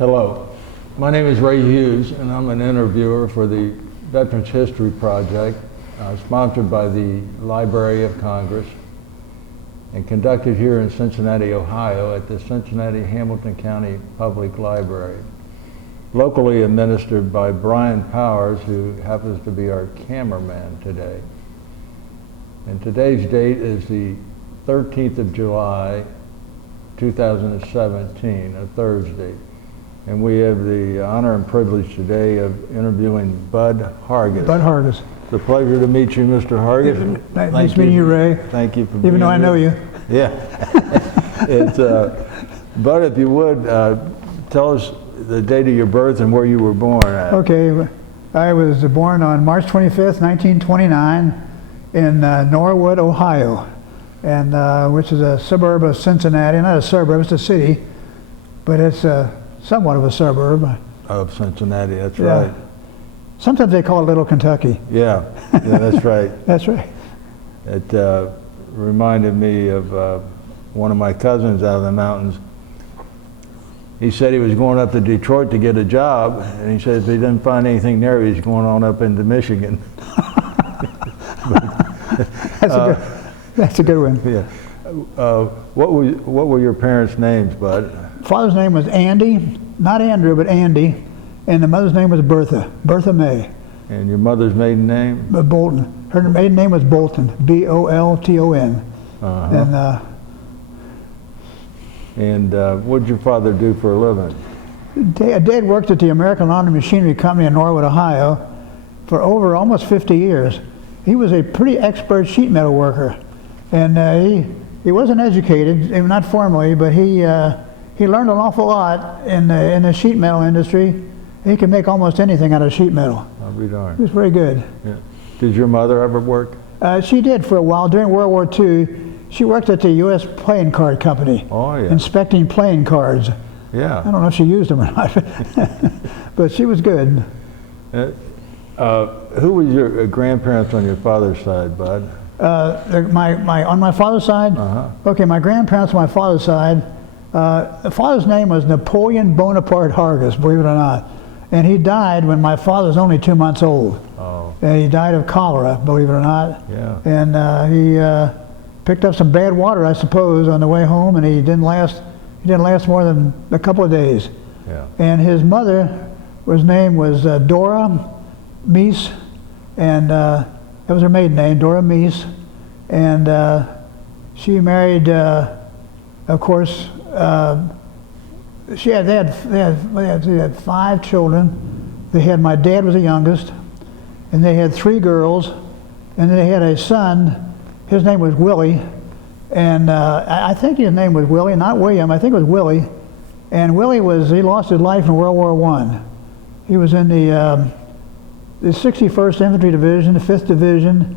Hello, my name is Ray Hughes, and I'm an interviewer for the Veterans History Project, sponsored by the Library of Congress and conducted here in Cincinnati, Ohio at the Cincinnati-Hamilton County Public Library, locally administered by Brian Powers, who happens to be our cameraman today. And today's date is the 13th of July, 2017, a Thursday. And we have the honor and privilege today of interviewing Bud Hargis. Bud Hargis. It's a pleasure to meet you, Mr. Hargis. Nice meeting you, Ray. Thank you for being here. Even though I know you. Yeah. It's, Bud, if you would, tell us the date of your birth and where you were born at. Okay. I was born on March 25th, 1929 in Norwood, Ohio, and which is a suburb of Cincinnati. Not a suburb, it's a city, but it's somewhat of a suburb. Of Cincinnati, that's yeah. right. Sometimes they call it Little Kentucky. Yeah, that's right. That's right. It reminded me of one of my cousins out of the mountains. He said he was going up to Detroit to get a job, and he said if he didn't find anything there, he's going on up into Michigan. That's a good one. Yeah. What were your parents' names, Bud? Father's name was Andy, not Andrew, but Andy, and the mother's name was Bertha May. And your mother's maiden name? Bolton. Her maiden name was Bolton, B-O-L-T-O-N. Uh-huh. And what did your father do for a living? Dad worked at the American Laundry Machinery Company in Norwood, Ohio for over almost 50 years. He was a pretty expert sheet metal worker. And he wasn't educated, not formally, but he learned an awful lot in the sheet metal industry. He could make almost anything out of sheet metal. I'll be darned. He was very good. Yeah. Did your mother ever work? She did for a while. During World War II, she worked at the U.S. Playing Card Company, inspecting playing cards. Yeah. I don't know if she used them or not, but she was good. Who was your grandparents on your father's side, Bud? On my father's side? Uh-huh. Okay, my grandparents on my father's side, the father's name was Napoleon Bonaparte Hargis, believe it or not. And he died when my father was only 2 months old. Oh. And he died of cholera, believe it or not. Yeah. And he picked up some bad water, I suppose, on the way home, and he didn't last more than a couple of days. Yeah. And his mother, his name was Dora Meese, and that was her maiden name, Dora Meese. And she married, of course, they had 5 children. My dad was the youngest, and they had 3 girls, and they had a son. His name was Willie, and I think his name was Willie, not William. I think it was Willie. And Willie he lost his life in World War I. He was in the 61st Infantry Division, the 5th Division,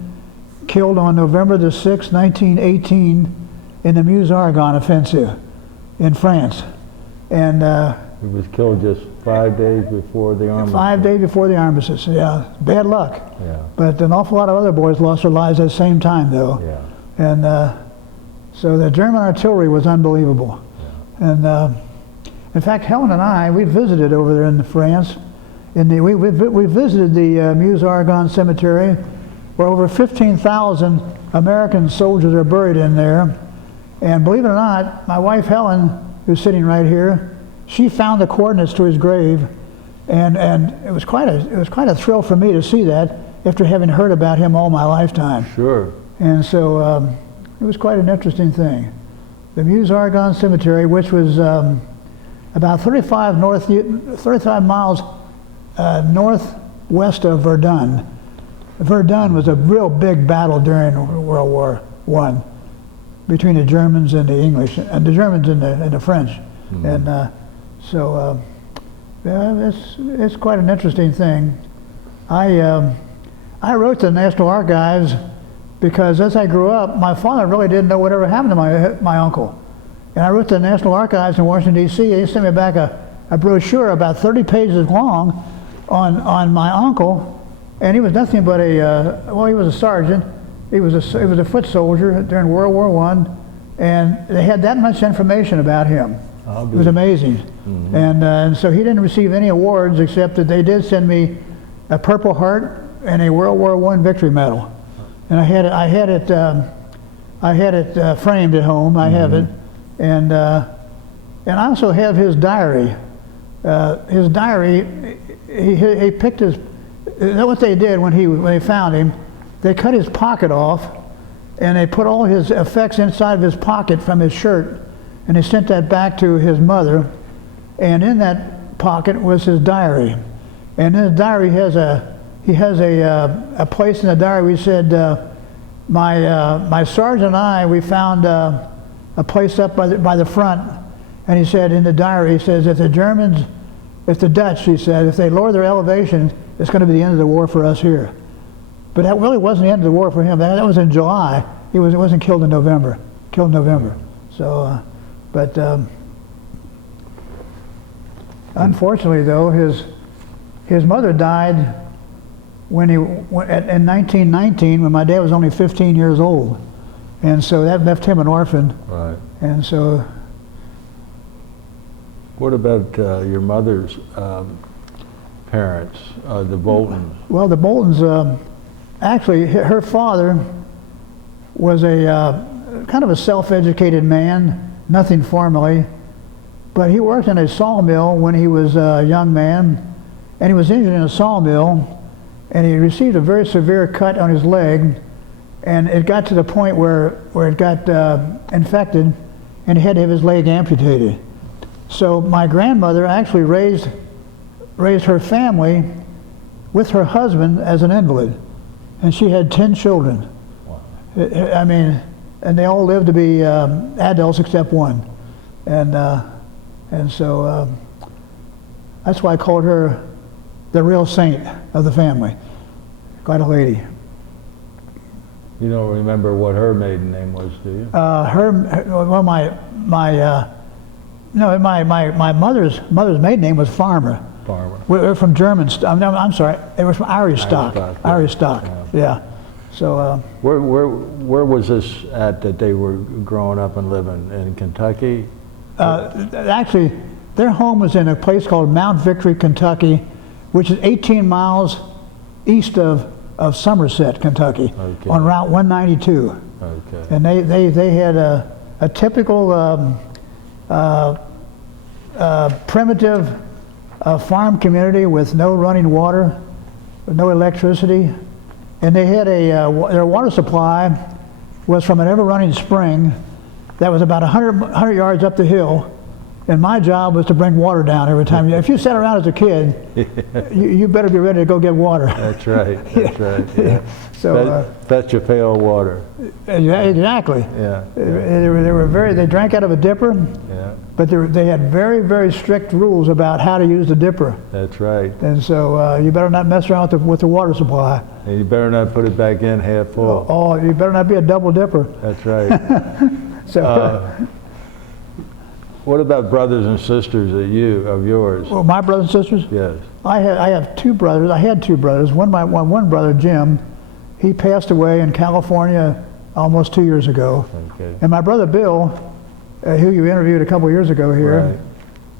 killed on November the 6th, 1918, in the Meuse-Argonne offensive in France. And he was killed just 5 days before the armistice. 5 days before the armistice, yeah. Bad luck. Yeah. But an awful lot of other boys lost their lives at the same time, though. Yeah. And so the German artillery was unbelievable. Yeah. And in fact, Helen and I, we visited over there in France. We visited the Meuse-Argonne Cemetery, where over 15,000 American soldiers are buried in there. And believe it or not, my wife Helen, who's sitting right here, she found the coordinates to his grave, and it was quite a thrill for me to see that after having heard about him all my lifetime. Sure. And so it was quite an interesting thing. The Meuse-Argonne Cemetery, which was about 35 miles northwest of Verdun. Verdun was a real big battle during World War I between the Germans and the English, and the Germans and the French. Mm-hmm. And so it's quite an interesting thing. I wrote to the National Archives because as I grew up, my father really didn't know whatever happened to my uncle. And I wrote to the National Archives in Washington, D.C. They sent me back a brochure about 30 pages long on my uncle, and he was nothing but he was a sergeant. He was a foot soldier during World War I, and they had that much information about him. It was amazing. And so he didn't receive any awards except that they did send me a Purple Heart and a World War I Victory Medal. And I had it framed at home. I have it, and I also have his diary. His diary. He picked his. That's what they did when they found him. They cut his pocket off, and they put all his effects inside of his pocket from his shirt, and they sent that back to his mother. And in that pocket was his diary. And in his diary he has a place in the diary where he said, my sergeant and I, we found a place up by the front, and he said in the diary, he says, if the Dutch, he said, if they lower their elevation, it's going to be the end of the war for us here. But that really wasn't the end of the war for him. That was in July. He wasn't killed in November. So, but unfortunately, though, his mother died in 1919 when my dad was only 15 years old, and so that left him an orphan. Right. And so. What about your mother's parents, the Boltons? Well, the Boltons, actually, her father was a kind of a self-educated man, nothing formally, but he worked in a sawmill when he was a young man, and he was injured in a sawmill, and he received a very severe cut on his leg, and it got to the point where it got infected, and he had to have his leg amputated. So my grandmother actually raised her family with her husband as an invalid, and she had 10 children. Wow. I mean, and they all lived to be adults except one, and so that's why I called her the real saint of the family. Quite a lady. You don't remember what her maiden name was, do you? Well, my mother's maiden name was Farmer. Farmer. We're from German. I'm sorry. It was from Irish stock. Irish stock. Yeah. So. Where was this at that they were growing up and living in Kentucky? Actually, their home was in a place called Mount Victory, Kentucky, which is 18 miles east of Somerset, Kentucky, okay, on Route 192. Okay. And they had a typical primitive farm community with no running water, no electricity, and they had their water supply was from an ever-running spring that was about 100 yards up the hill, and my job was to bring water down every time. If you sat around as a kid, you better be ready to go get water. That's right. That's right. Yeah. So fetch a pail of water. Yeah, exactly. Yeah. They drank out of a dipper. Yeah. But they had very, very strict rules about how to use the dipper. That's right. And so you better not mess around with the water supply. And you better not put it back in half full. Oh, you better not be a double dipper. That's right. So. What about brothers and sisters of yours? Well, my brothers and sisters? Yes. I have two brothers. I had two brothers. One brother, Jim, he passed away in California almost 2 years ago. Okay. And my brother Bill, who you interviewed a couple years ago here, right,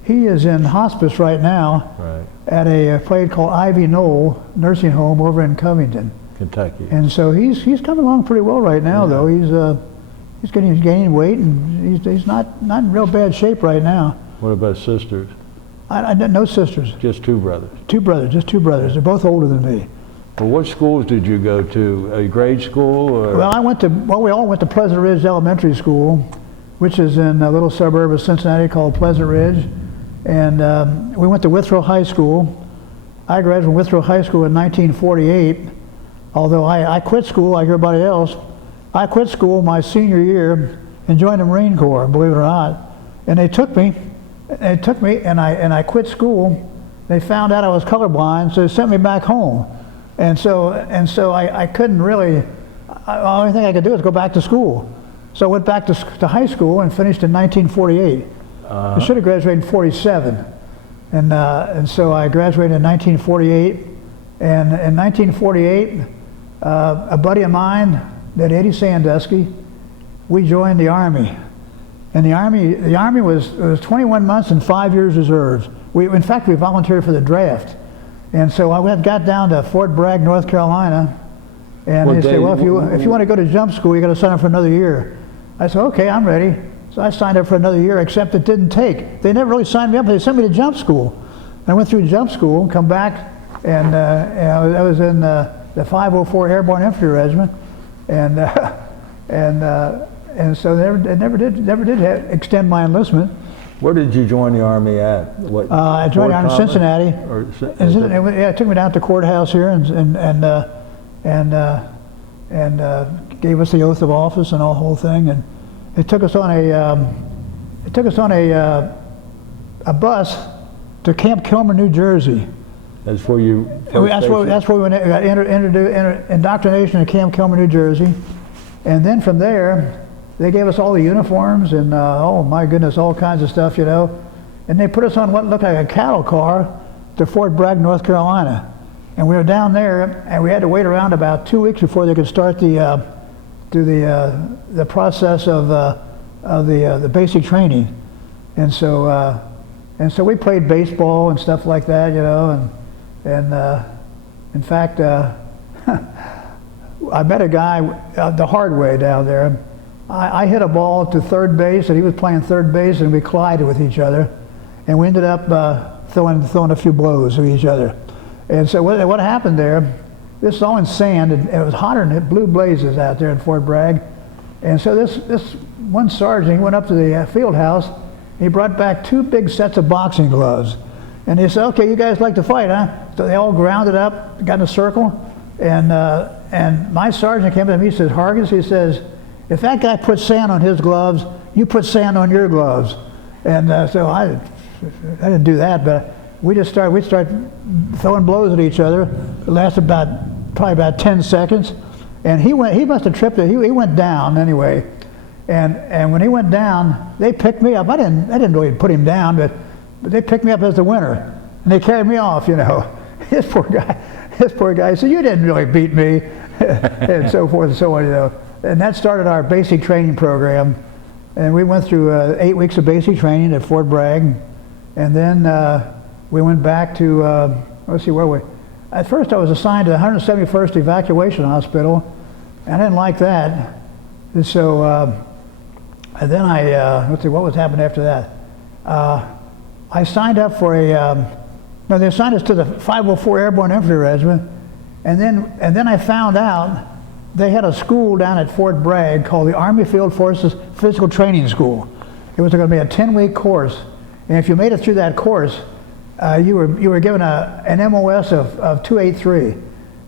he is in hospice right now, right, at a place called Ivy Knoll Nursing Home over in Covington, Kentucky. And so he's coming along pretty well right now, though. He's gaining weight, and he's not in real bad shape right now. What about sisters? I no sisters. Just two brothers. Just two brothers. They're both older than me. Well, what schools did you go to? A grade school? Or? Well, we all went to Pleasant Ridge Elementary School, which is in a little suburb of Cincinnati called Pleasant Ridge. And we went to Withrow High School. I graduated from Withrow High School in 1948, although I quit school like everybody else. I quit school my senior year and joined the Marine Corps, believe it or not. And they took me, and I quit school. They found out I was colorblind, so they sent me back home. And so I couldn't really, the only thing I could do was go back to school. So I went back to high school and finished in 1948. I should have graduated in 47. And so I graduated in 1948. And in 1948, a buddy of mine, that Eddie Sandusky, we joined the Army. And the Army was 21 months and 5 years reserves. In fact, we volunteered for the draft. And so I got down to Fort Bragg, North Carolina, and they said, well, if you want to go to jump school, you got to sign up for another year. I said, okay, I'm ready. So I signed up for another year, except it didn't take. They never really signed me up. They sent me to jump school. I went through jump school, come back, and I was in the 504 Airborne Infantry Regiment, and so they never did extend my enlistment. Where did you join the Army at? What, I joined down in Cincinnati. Yeah, It took me down to the courthouse here and gave us the oath of office and all the whole thing. And it took us on a bus to Camp Kilmer, New Jersey. That's where you. That's where we got indoctrination in Camp Kilmer, New Jersey, and then from there. They gave us all the uniforms and, oh my goodness, all kinds of stuff, you know. And they put us on what looked like a cattle car to Fort Bragg, North Carolina. And we were down there, and we had to wait around about 2 weeks before they could start the process of the basic training. And so we played baseball and stuff like that, you know. And in fact, I met a guy the hard way down there. I hit a ball to third base, and he was playing third base, and we collided with each other, and we ended up throwing a few blows at each other. And so what happened there? This is all in sand, and it was hotter than blue blazes out there in Fort Bragg. And so this one sergeant, he went up to the field house, and he brought back 2 big sets of boxing gloves, and he said, "Okay, you guys like to fight, huh?" So they all grounded up, got in a circle, and my sergeant came up to me. He says, "Hargis," he says, "if that guy puts sand on his gloves, you put sand on your gloves." And so I didn't do that, but we started throwing blows at each other. It lasted probably about 10 seconds. And he must have tripped it. He went down anyway. And when he went down, they picked me up. I didn't really put him down, but they picked me up as the winner. And they carried me off, you know. This poor guy said, "You didn't really beat me," and so forth and so on, you know. And that started our basic training program. And we went through 8 weeks of basic training at Fort Bragg. And then we went back to, let's see, where were we? At first I was assigned to the 171st Evacuation Hospital. And I didn't like that. And so, and then let's see, what was happening after that? I signed up for no, they assigned us to the 504 Airborne Infantry Regiment. And then I found out they had a school down at Fort Bragg called the Army Field Forces Physical Training School. It was going to be a 10-week course, and if you made it through that course, you were given an MOS of 283.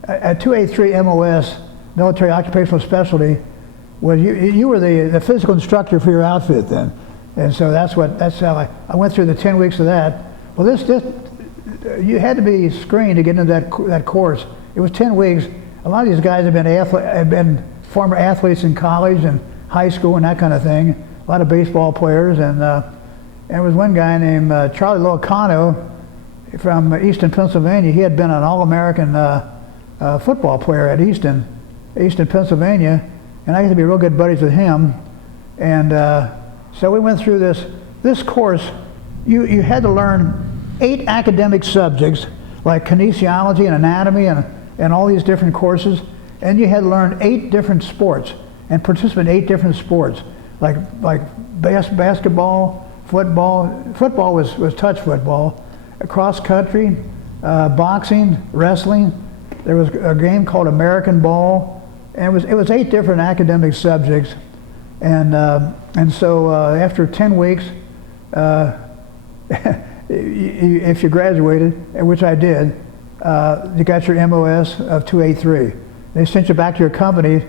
A 283 MOS, Military Occupational Specialty, was you were the physical instructor for your outfit then, and so that's how I went through the 10 weeks of that. Well, this you had to be screened to get into that course. It was 10 weeks. A lot of these guys had been former athletes in college and high school and that kind of thing. A lot of baseball players, and there was one guy named Charlie Locano from Easton, Pennsylvania. He had been an All-American football player at Easton, Pennsylvania, and I got to be real good buddies with him. And so we went through this course. You had to learn 8 academic subjects like kinesiology and anatomy and all these different courses, and you had to learn 8 different sports and participate in 8 different sports, like basketball, football. Football was touch football, cross country, boxing, wrestling. There was a game called American ball, and it was 8 different academic subjects, and so after 10 weeks, if you graduated, which I did. You got your MOS of 283. They sent you back to your company,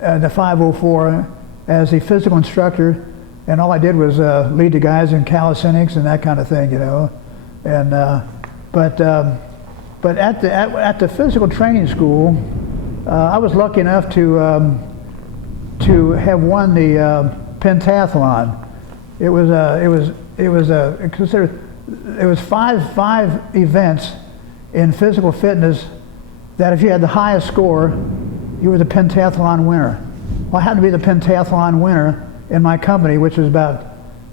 the 504, as a physical instructor, and all I did was lead the guys in calisthenics and that kind of thing, you know. And but at the physical training school, I was lucky enough to have won the pentathlon. It was five events in physical fitness that if you had the highest score, you were the pentathlon winner. Well, I happened to be the pentathlon winner in my company, which was about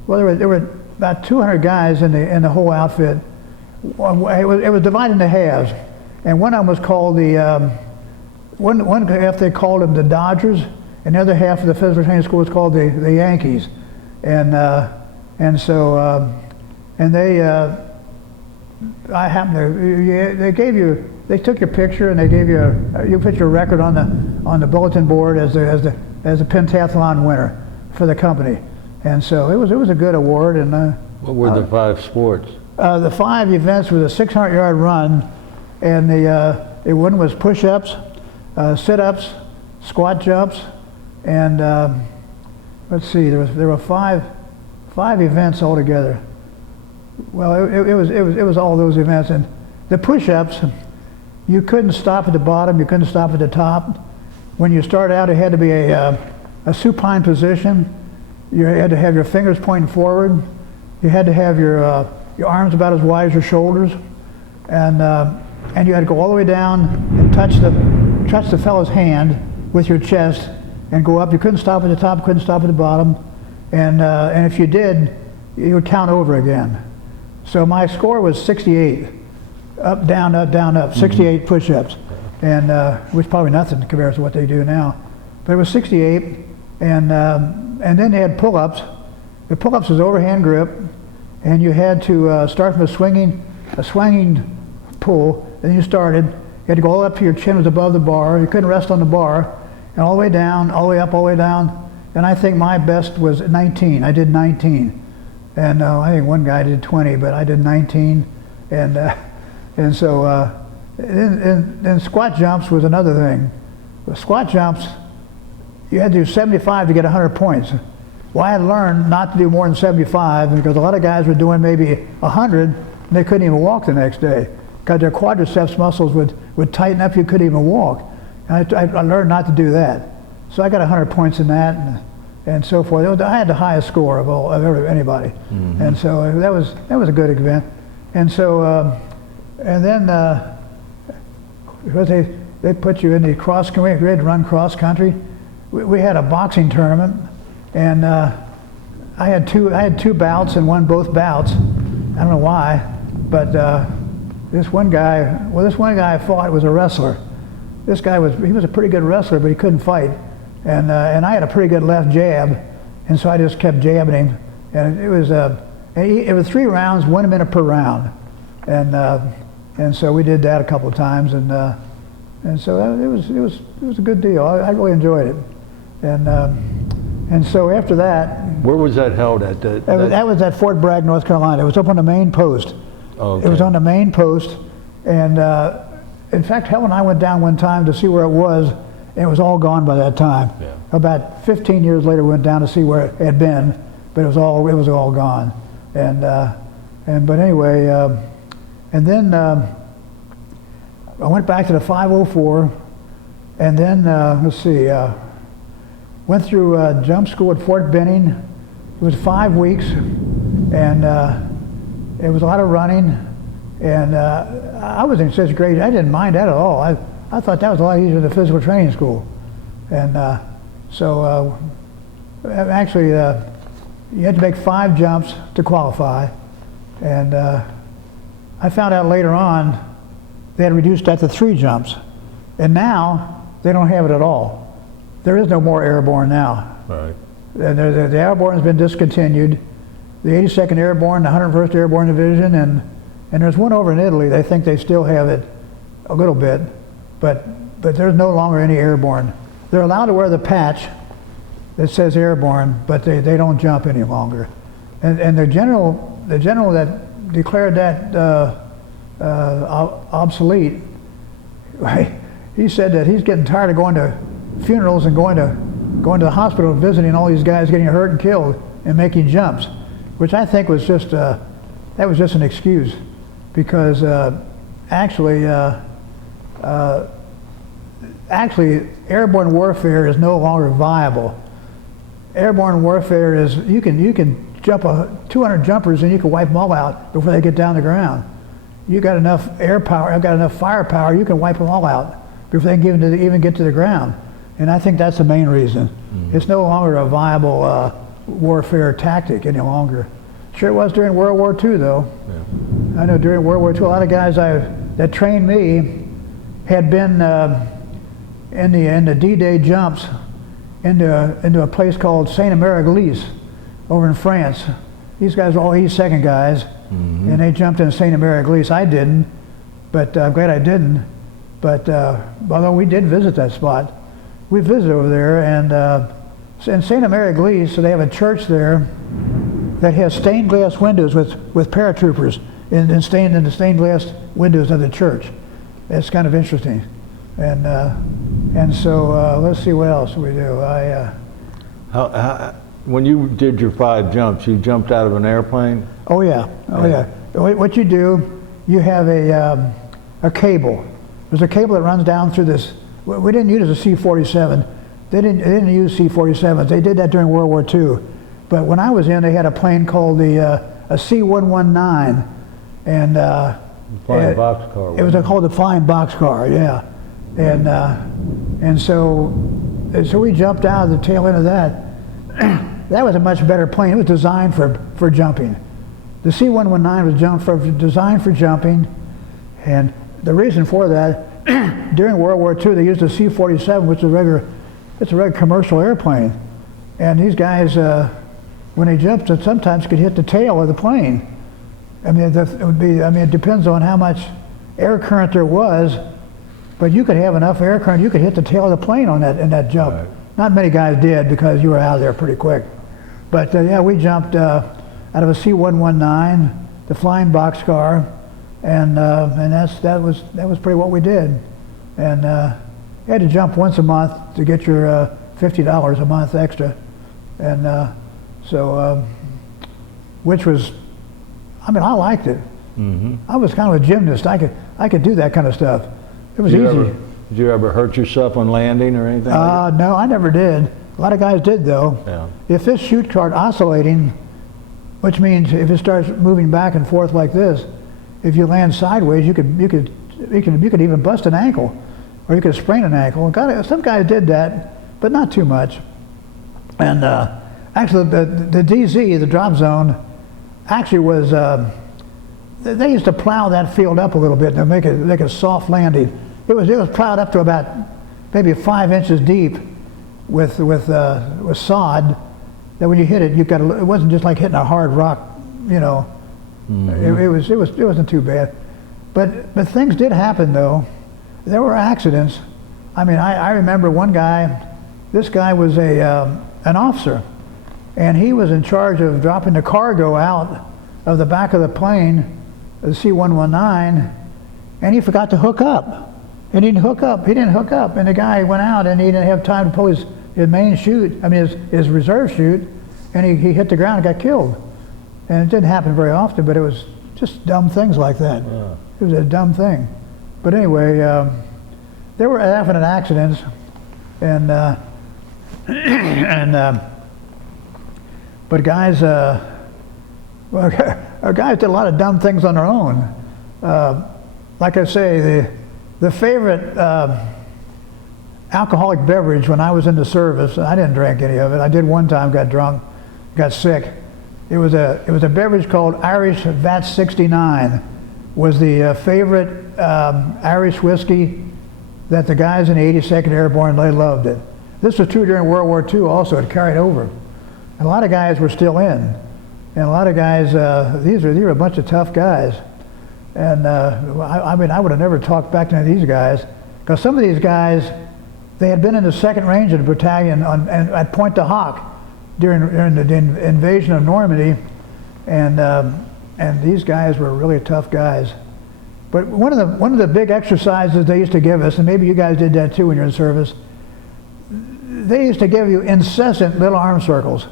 Well, there were about 200 guys in the whole outfit. It was divided into halves, and one of them was called the one half they called them the Dodgers, and the other half of the physical training school was called the Yankees, and so they I happened to they took your picture and they gave you you put your record on the bulletin board as a pentathlon winner for the company, and so it was a good award. And what were the 5 sports? The 5 events were the 600-yard run, and the one was push-ups, sit-ups, squat jumps, and let's see, there were five events altogether. Well, it was all those events, and the push-ups, you couldn't stop at the bottom, you couldn't stop at the top. When you start out, it had to be a supine position. You had to have your fingers pointing forward. You had to have your arms about as wide as your shoulders, and you had to go all the way down and touch the fellow's hand with your chest and go up. You couldn't stop at the top, couldn't stop at the bottom, and if you did, you would count over again. So my score was 68, up, down, 68 push-ups, and which is probably nothing compared to what they do now. But it was 68, and then they had pull-ups. The pull-ups was overhand grip, and you had to start from a swinging pull. Then you started. You had to go all up to your chin was above the bar. You couldn't rest on the bar, and all the way down, all the way up, all the way down. And I think my best was 19. I did 19, and I think one guy did 20, but I did 19, and so then squat jumps was another thing. With squat jumps, you had to do 75 to get 100 points. Well, I had learned not to do more than 75 because a lot of guys were doing maybe 100 and they couldn't even walk the next day because their quadriceps muscles would tighten up, you couldn't even walk. And I learned not to do that. So I got 100 points in that and so forth. I had the highest score of anybody. Mm-hmm. And so that was a good event. And so, and then they put you in the cross country, we had to run cross country. We had a boxing tournament. And I had two bouts and won both bouts. I don't know why, but this one guy I fought was a wrestler. This guy he was a pretty good wrestler, but he couldn't fight. And I had a pretty good left jab, and so I just kept jabbing him. And it was 3 rounds, 1 minute per round, and so we did that a couple of times, and so it was a good deal. I really enjoyed it, and so after that... Where was that held at? That was at Fort Bragg, North Carolina. It was up on the main post. Oh, okay. It was on the main post, and in fact, Helen and I went down one time to see where it was, and it was all gone by that time. Yeah. About 15 years later, we went down to see where it had been, but it was all gone. But anyway, and then I went back to the 504, and then let's see. Went through jump school at Fort Benning. It was 5 weeks, and it was a lot of running. And I was in 6th grade. I didn't mind that at all. I thought that was a lot easier than physical training school. And so actually, you had to make 5 jumps to qualify. And I found out later on they had reduced that to 3 jumps. And now they don't have it at all. There is no more airborne now. Right. The airborne has been discontinued. The 82nd Airborne, the 101st Airborne Division, and there's one over in Italy. They think they still have it a little bit, but there's no longer any airborne. They're allowed to wear the patch that says airborne, but they don't jump any longer. And the general that declared that obsolete, right? He said that he's getting tired of going to funerals and going to the hospital and visiting all these guys getting hurt and killed and making jumps, which I think was just an excuse, because actually airborne warfare is no longer viable. Airborne warfare is you can jump 200 jumpers and you can wipe them all out before they get down the ground. You got enough air power, I've got enough firepower, you can wipe them all out before they even get to the ground. And I think that's the main reason. Mm-hmm. It's no longer a viable warfare tactic any longer. Sure it was during World War II, though. Yeah. I know during World War II, a lot of guys that trained me had been in the D-Day jumps into a place called Saint-Améry-Église over in France. These guys were all E2nd guys, and they jumped in Saint-Améry-Église. I didn't, but I'm glad I didn't. But although we did visit that spot, we visited over there, and in Saint-Améry-Église, so they have a church there that has stained glass windows with paratroopers in the stained glass windows of the church. It's kind of interesting. And so let's see what else we do. When you did your 5 jumps, you jumped out of an airplane? Oh yeah, oh yeah. What you do, you have a cable. There's a cable that runs down through this. We didn't use a C-47. They didn't use C-47s. They did that during World War II. But when I was in, they had a plane called a C-119, and Flying boxcar. It was called the flying boxcar, yeah. And so we jumped out of the tail end of that. That was a much better plane. It was designed for jumping. The C-119 was designed for jumping, and the reason for that, during World War II, they used a C-47, which is a regular commercial airplane, and these guys, when they jumped, it sometimes could hit the tail of the plane. I mean, it depends on how much air current there was, but you could have enough air current, you could hit the tail of the plane in that jump. Right. Not many guys did because you were out of there pretty quick. But yeah, we jumped out of a C-119, the flying boxcar, and that was pretty what we did. And you had to jump once a month to get your $50 a month extra, and which was, I mean, I liked it. I was kind of a gymnast. I could do that kind of stuff. It was easy. Did you ever hurt yourself on landing or anything? No, I never did. A lot of guys did, though. Yeah. If this chute starts oscillating, which means if it starts moving back and forth like this, if you land sideways, you could even bust an ankle, or you could sprain an ankle. Some guys did that, but not too much. And actually, the DZ, the drop zone, actually was. They used to plow that field up a little bit to make a soft landing. It was plowed up to about maybe 5 inches deep with sod. That when you hit it, it wasn't just like hitting a hard rock, you know. It wasn't too bad, but things did happen though. There were accidents. I mean, I remember one guy. This guy was an officer, and he was in charge of dropping the cargo out of the back of the plane, the C-119, and he forgot to hook up. And he didn't hook up, and the guy went out, and he didn't have time to pull his main chute, his reserve chute, and he hit the ground and got killed. And it didn't happen very often, but it was just dumb things like that. Yeah. It was a dumb thing. But anyway, there were definite accidents, and but guys, our guys did a lot of dumb things on their own. Like I say, the favorite alcoholic beverage when I was in the service, I didn't drink any of it. I did one time, got drunk, got sick. It was a beverage called Irish Vat 69. Was the favorite Irish whiskey that the guys in the 82nd Airborne, they loved it. This was true during World War II also. It carried over. And a lot of guys were still in. And a lot of guys, these were a bunch of tough guys. And I mean, I would have never talked back to any of these guys, because some of these guys, they had been in the 2nd Ranger Battalion at Pointe du Hoc during the invasion of Normandy, and these guys were really tough guys. But one of the big exercises they used to give us, and maybe you guys did that too when you're in service, they used to give you incessant little arm circles.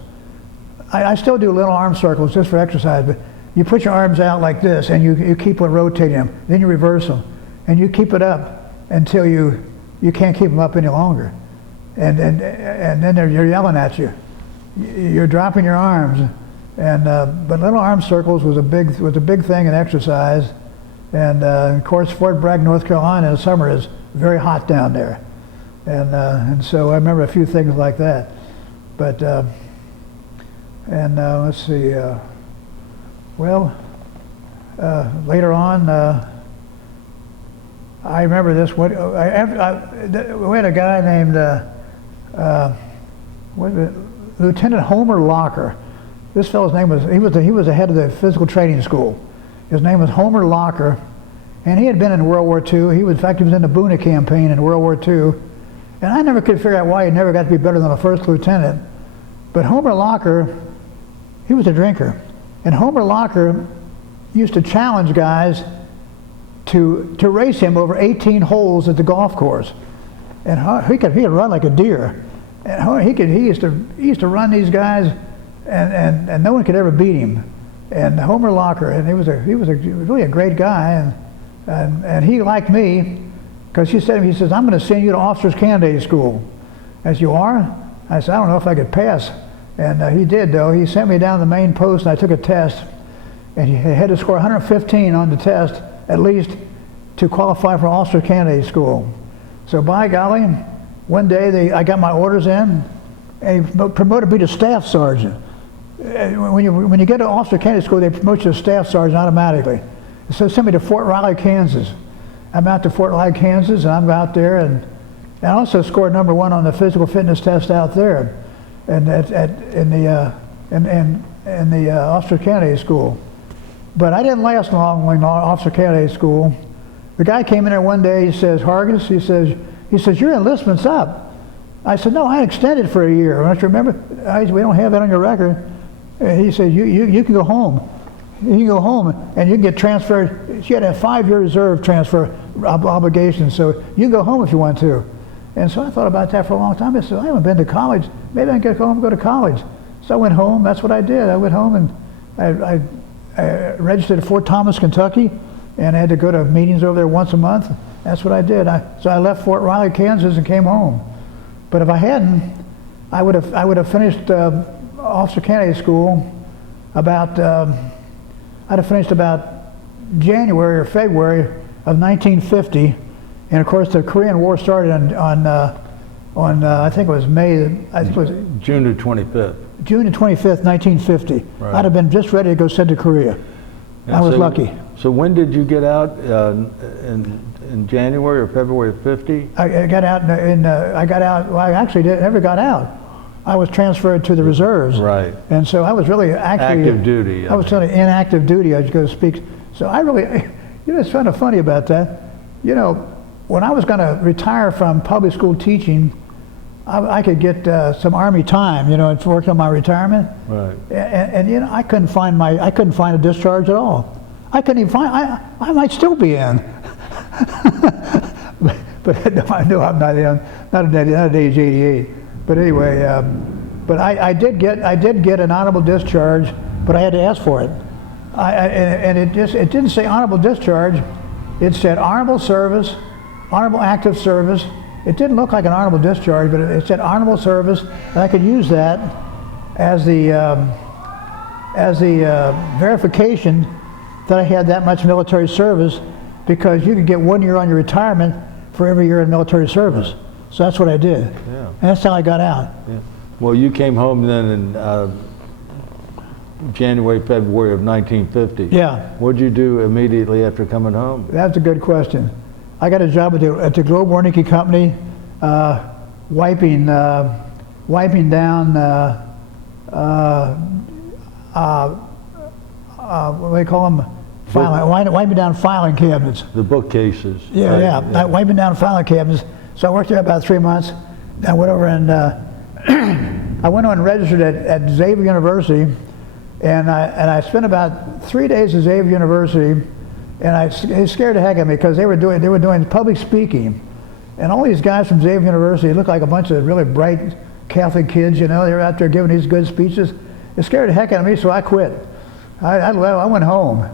I still do little arm circles just for exercise, but you put your arms out like this, and you keep on rotating them. Then you reverse them, and you keep it up until you can't keep them up any longer, and then you're yelling at you. You're dropping your arms, and but little arm circles was a big thing in exercise, and of course Fort Bragg, North Carolina, in the summer is very hot down there, and so I remember a few things like that, but And let's see, well, later on, I remember this. We had a guy named Lieutenant Homer Locker. This fellow's name was, he was the head of the physical training school. His name was Homer Locker, and he had been in World War II. In fact, he was in the Boone campaign in World War II. And I never could figure out why he never got to be better than a first lieutenant. But Homer Locker, he was a drinker. And Homer Locker used to challenge guys to race him over 18 holes at the golf course. And he could run like a deer. And he used to run these guys, and no one could ever beat him. And Homer Locker, and he was really a great guy, and he liked me because he says, I'm going to send you to Officers Candidate School. I said, you are? I said, I don't know if I could pass. And he did, though. He sent me down to the main post, and I took a test, and he had to score 115 on the test, at least, to qualify for Officer Candidate School. So by golly, one day I got my orders in, and he promoted me to staff sergeant. When you get to Officer Candidate School, they promote you to staff sergeant automatically. So they sent me to Fort Riley, Kansas. I'm out to Fort Riley, Kansas, and I'm out there, and I also scored #1 on the physical fitness test out there, and in the Officer Candidate School. But I didn't last long in Officer Candidate School. The guy came in there one day. He says, Hargis, he says, your enlistment's up. I said, no, I extended for a year. Don't you remember? We don't have that on your record. He said, you can go home. You can go home and you can get transferred. She had a 5-year reserve transfer obligation, so you can go home if you want to. And so I thought about that for a long time. I said, I haven't been to college. Maybe I can get home and go to college. So I went home. That's what I did. I went home and I registered at Fort Thomas, Kentucky, and I had to go to meetings over there once a month. That's what I did. So I left Fort Riley, Kansas, and came home. But if I hadn't, I would have finished Officer Candidate School about I'd have finished about January or February of 1950, and of course the Korean War started on I think it was June the 25th. June the 25th, 1950. Right. I'd have been just ready to go sent to Korea. I was lucky. So when did you get out? In January or February of 50? I got out well, I actually never got out. I was transferred to the reserves. Right. And so I was really active duty. I was sort of in active duty. I was going to speak. So I really, it's kind of funny about that. When I was going to retire from public school teaching, I could get some Army time, and work on my retirement. Right. And I couldn't find a discharge at all. I couldn't even find. I might still be in. but no, I know I'm not in. Not at age 88. But anyway, but I did get an honorable discharge, but I had to ask for it. And it didn't say honorable discharge. It said honorable service, honorable active service. It didn't look like an honorable discharge, but it said honorable service, and I could use that as the verification that I had that much military service, because you could get 1 year on your retirement for every year in military service. So that's what I did. Yeah. And that's how I got out. Yeah. Well, you came home then in January, February of 1950. Yeah. What did you do immediately after coming home? That's a good question. I got a job at the Globe Warnicki Company, wiping down what do they call them? Wiping down filing cabinets. The bookcases. Yeah, right. Yeah. Wiping down filing cabinets. So I worked there about 3 months. I went over and I went on and registered at Xavier University, and I spent about 3 days at Xavier University, and it scared the heck out of me because they were doing public speaking, and all these guys from Xavier University looked like a bunch of really bright Catholic kids. They were out there giving these good speeches. It scared the heck out of me, so I quit. I went home,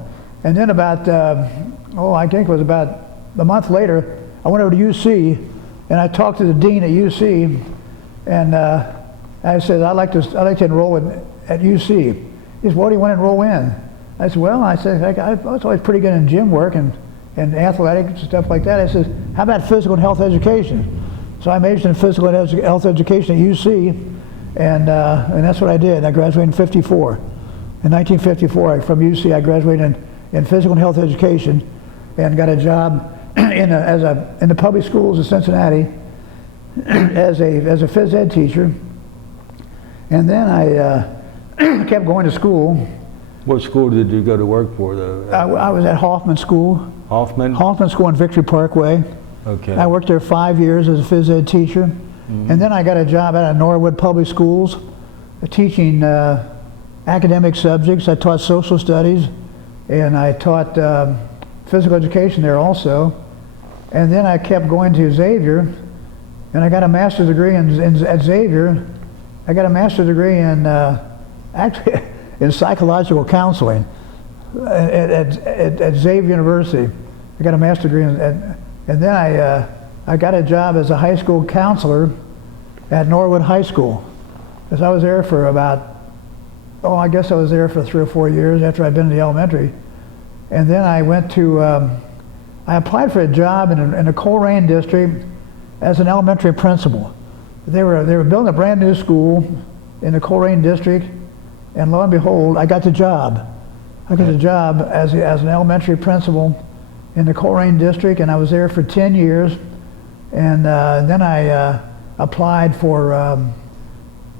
and then about I think it was about a month later, I went over to UC. And I talked to the dean at UC, and I said, I'd like to enroll at UC. He said, what do you want to enroll in? I said, well, I was always pretty good in gym work and athletics and stuff like that. I said, how about physical and health education? So I majored in physical and health education at UC, and that's what I did. I graduated in '54. In 1954, from UC, I graduated in physical and health education, and got a job in the public schools of Cincinnati as a phys ed teacher. And then I kept going to school. What school did you go to work for, though? I was at Hoffman School. Hoffman? Hoffman School on Victory Parkway. Okay. I worked there 5 years as a phys ed teacher. Mm-hmm. And then I got a job out of Norwood Public Schools teaching academic subjects. I taught social studies, and I taught physical education there also. And then I kept going to Xavier, and I got a master's degree at Xavier. I got a master's degree in actually in psychological counseling at Xavier University. I got a master's degree, and then I got a job as a high school counselor at Norwood High School. Because I was there for about, I guess I was there for 3 or 4 years after I'd been in the elementary. And then I went to, I applied for a job in the Coleraine district as an elementary principal. They were building a brand new school in the Coleraine district, and lo and behold, I got the job. I got the job as an elementary principal in the Coleraine district, and I was there for 10 years. And then I applied for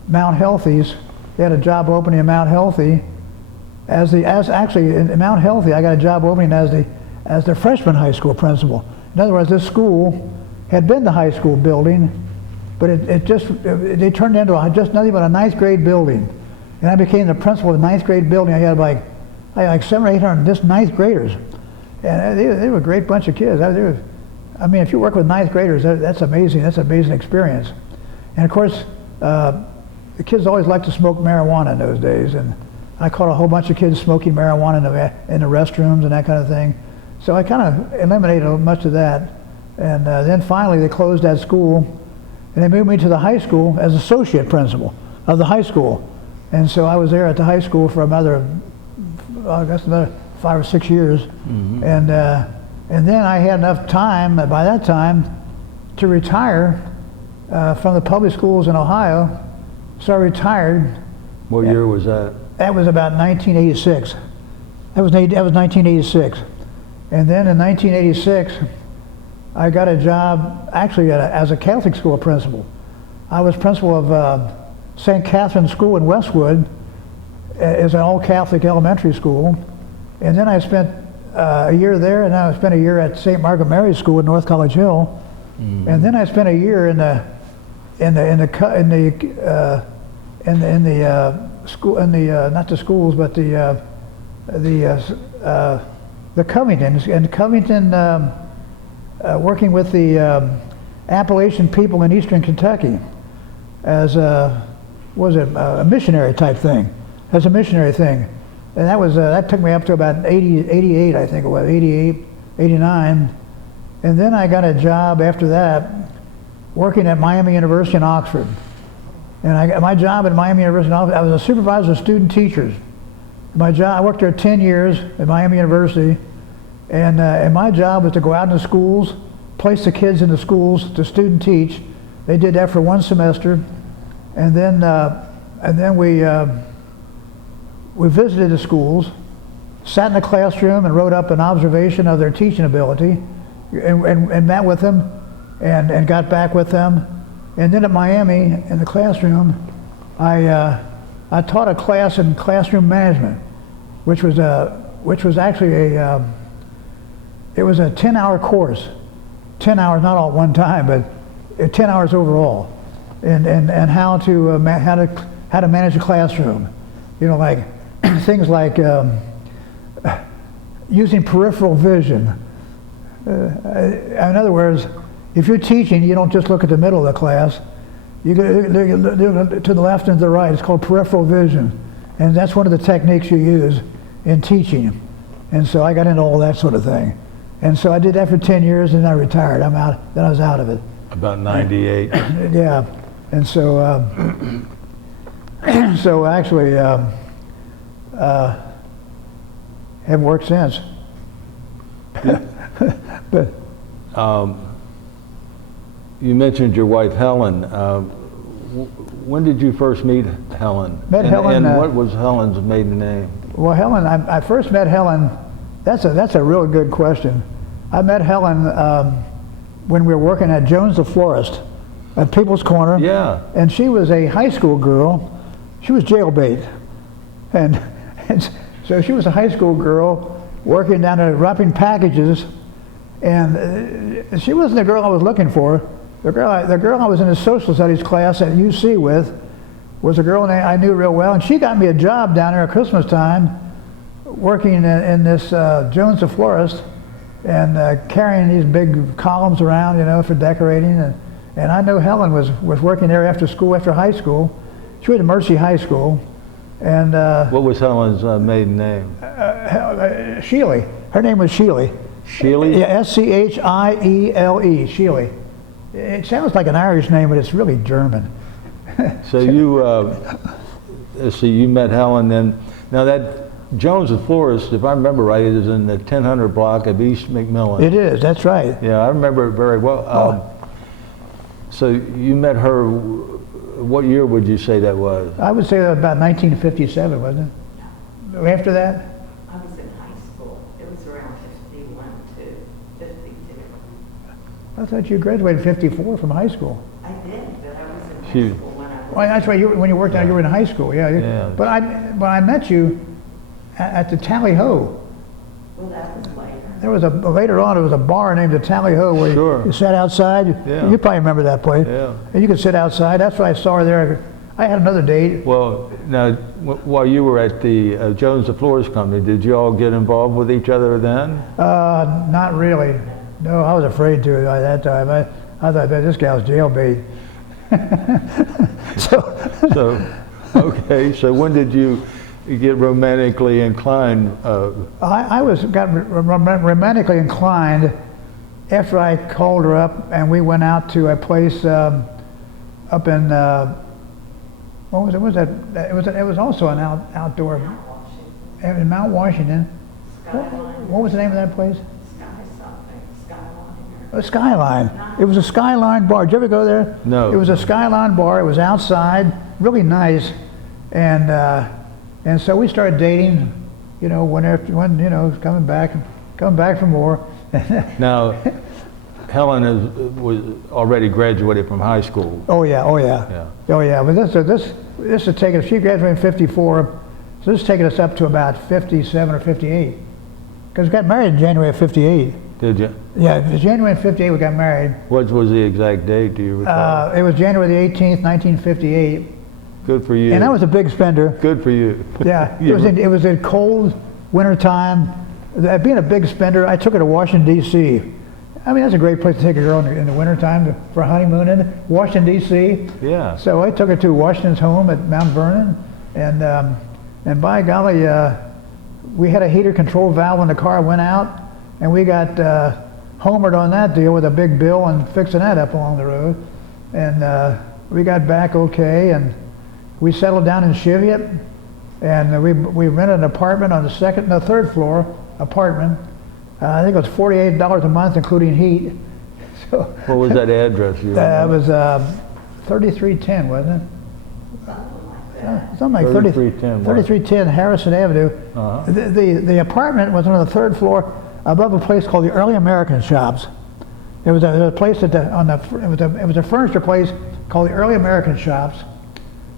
Mount Healthy's. They had a job opening in Mount Healthy. Actually in Mount Healthy, I got a job opening as the freshman high school principal. In other words, this school had been the high school building, but they turned it into just nothing but a ninth grade building. And I became the principal of the ninth grade building. I had like 700 or 800 just ninth graders. And they were a great bunch of kids. I mean, if you work with ninth graders, that's amazing. That's an amazing experience. And of course, the kids always liked to smoke marijuana in those days. And I caught a whole bunch of kids smoking marijuana in the restrooms and that kind of thing. So I kind of eliminated much of that. And then finally, they closed that school, and they moved me to the high school as associate principal of the high school. And so I was there at the high school for another 5 or 6 years. Mm-hmm. And then I had enough time by that time to retire from the public schools in Ohio. So I retired. What year was that? That was about 1986. That was 1986. And then in 1986, I got a job actually as a Catholic school principal. I was principal of St. Catherine's School in Westwood as an all-Catholic elementary school. And then I spent a year there, and then I spent a year at St. Margaret Mary's School in North College Hill. Mm-hmm. And then I spent a year in the school, not the schools, but the Covingtons, and Covington, working with the Appalachian people in eastern Kentucky as a missionary type thing, as a missionary thing. And that took me up to about 88, I think it was, 88, 89. And then I got a job after that working at Miami University in Oxford. And my job at Miami University in Oxford, I was a supervisor of student teachers. I worked there 10 years at Miami University, and my job was to go out into schools, place the kids in the schools to student teach. They did that for 1 semester, and then we visited the schools, sat in the classroom and wrote up an observation of their teaching ability, and met with them, and got back with them. And then at Miami, in the classroom, I taught a class in classroom management, which was actually it was a 10-hour course, 10 hours, not all at one time, but 10 hours overall, and how to manage a classroom, like things like using peripheral vision. In other words, if you're teaching, you don't just look at the middle of the class. You go to the left and to the right. It's called peripheral vision, and that's one of the techniques you use in teaching. And so I got into all that sort of thing. And so I did that for 10 years, and I retired. I'm out. Then I was out of it. About 98. Yeah, and so so actually haven't worked since. But you mentioned your wife Helen. when did you first meet Helen? Met Helen. And what was Helen's maiden name? Well, Helen, I first met Helen. That's a real good question. I met Helen when we were working at Jones the Florist at People's Corner. Yeah. And she was a high school girl. She was jailbait, and so she was a high school girl working down there wrapping packages. And she wasn't the girl I was looking for. The girl I was in a social studies class at UC with was a girl I knew real well, and she got me a job down there at Christmas time, working in this Jones the Florist, and carrying these big columns around, you know, for decorating. And I know Helen was working there after school, after high school. She went to Mercy High School, and what was Helen's maiden name? Sheely. Her name was Sheely. Sheely? Yeah, S-C-H-I-E-L-E, Sheely. It sounds like an Irish name, but it's really German. So you, you met Helen then. Now that Jones the Florist, if I remember right, it is in the 1000 block of East McMillan. It is, that's right. Yeah, I remember it very well. So you met her, what year would you say that was? I would say that about 1957, wasn't it? After that? I was in high school. It was around 51 to 52. I thought you graduated 54 from high school. I did, but I was in high Shoot. school when I was. Well, that's right. When you worked out, you were in high school. Yeah. Yeah. But I met you at the Tally Ho. Well, that was later. There was later on. There was a bar named the Tally Ho where Sure. you sat outside. Yeah. You probably remember that place. Yeah. And you could sit outside. That's why I saw her there. I had another date. Well, now, while you were at the Jones the Florist Company, did you all get involved with each other then? Not really. No, I was afraid to at that time. I thought, this gal's jailbait. So, okay, so when did you get romantically inclined? I got romantically inclined after I called her up and we went out to a place up in what was it? Was that? It was also an outdoor in Mount Washington. What was the name of that place? A Skyline. It was a Skyline bar. Did you ever go there? No. It was a Skyline bar. It was outside, really nice, and so we started dating. You know, when you know, coming back for more. Now, Helen was already graduated from high school. Oh yeah. But this is taking. She graduated in '54, so this is taking us up to about 57 or 58. Because we got married in January of '58. Did you? Yeah, January of '58 we got married. What was the exact date? Do you recall? It was January the 18th, 1958. Good for you. And I was a big spender. Good for you. Yeah, it was in cold winter time. Being a big spender, I took her to Washington D.C. I mean, that's a great place to take a girl in the winter time for a honeymoon in Washington D.C. Yeah. So I took her to Washington's home at Mount Vernon, and by golly, we had a heater control valve when the car went out, and we got homered on that deal with a big bill and fixing that up along the road, and we got back okay, and we settled down in Cheviot, and we rented an apartment on the third floor apartment. I think it was $48 a month, including heat. So What was that address? You it was 3310, wasn't it? Something like 3310. 3310 Harrison Avenue. Uh-huh. The apartment was on the third floor above a place called the Early American Shops. It was a place it was a furniture place called the Early American Shops,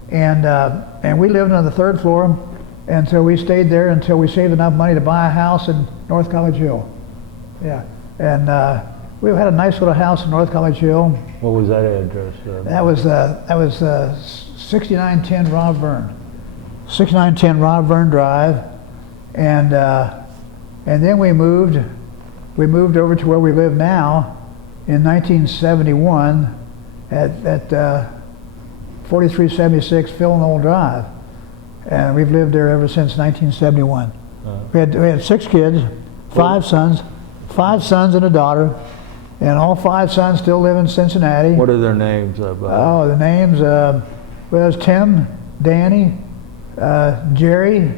and we lived on the third floor, and so we stayed there until we saved enough money to buy a house in North College Hill. Yeah, and we had a nice little house in North College Hill. What was that address? That was 6910 Rob Verne. 6910 Rob Verne Drive, and then we moved over to where we live now in 1971 at 4376 Phil Knoll Drive, and we've lived there ever since 1971. We had 6 kids, 5 sons and a daughter, and all 5 sons still live in Cincinnati. What are their names? Oh, the names, there's Tim, Danny, Jerry,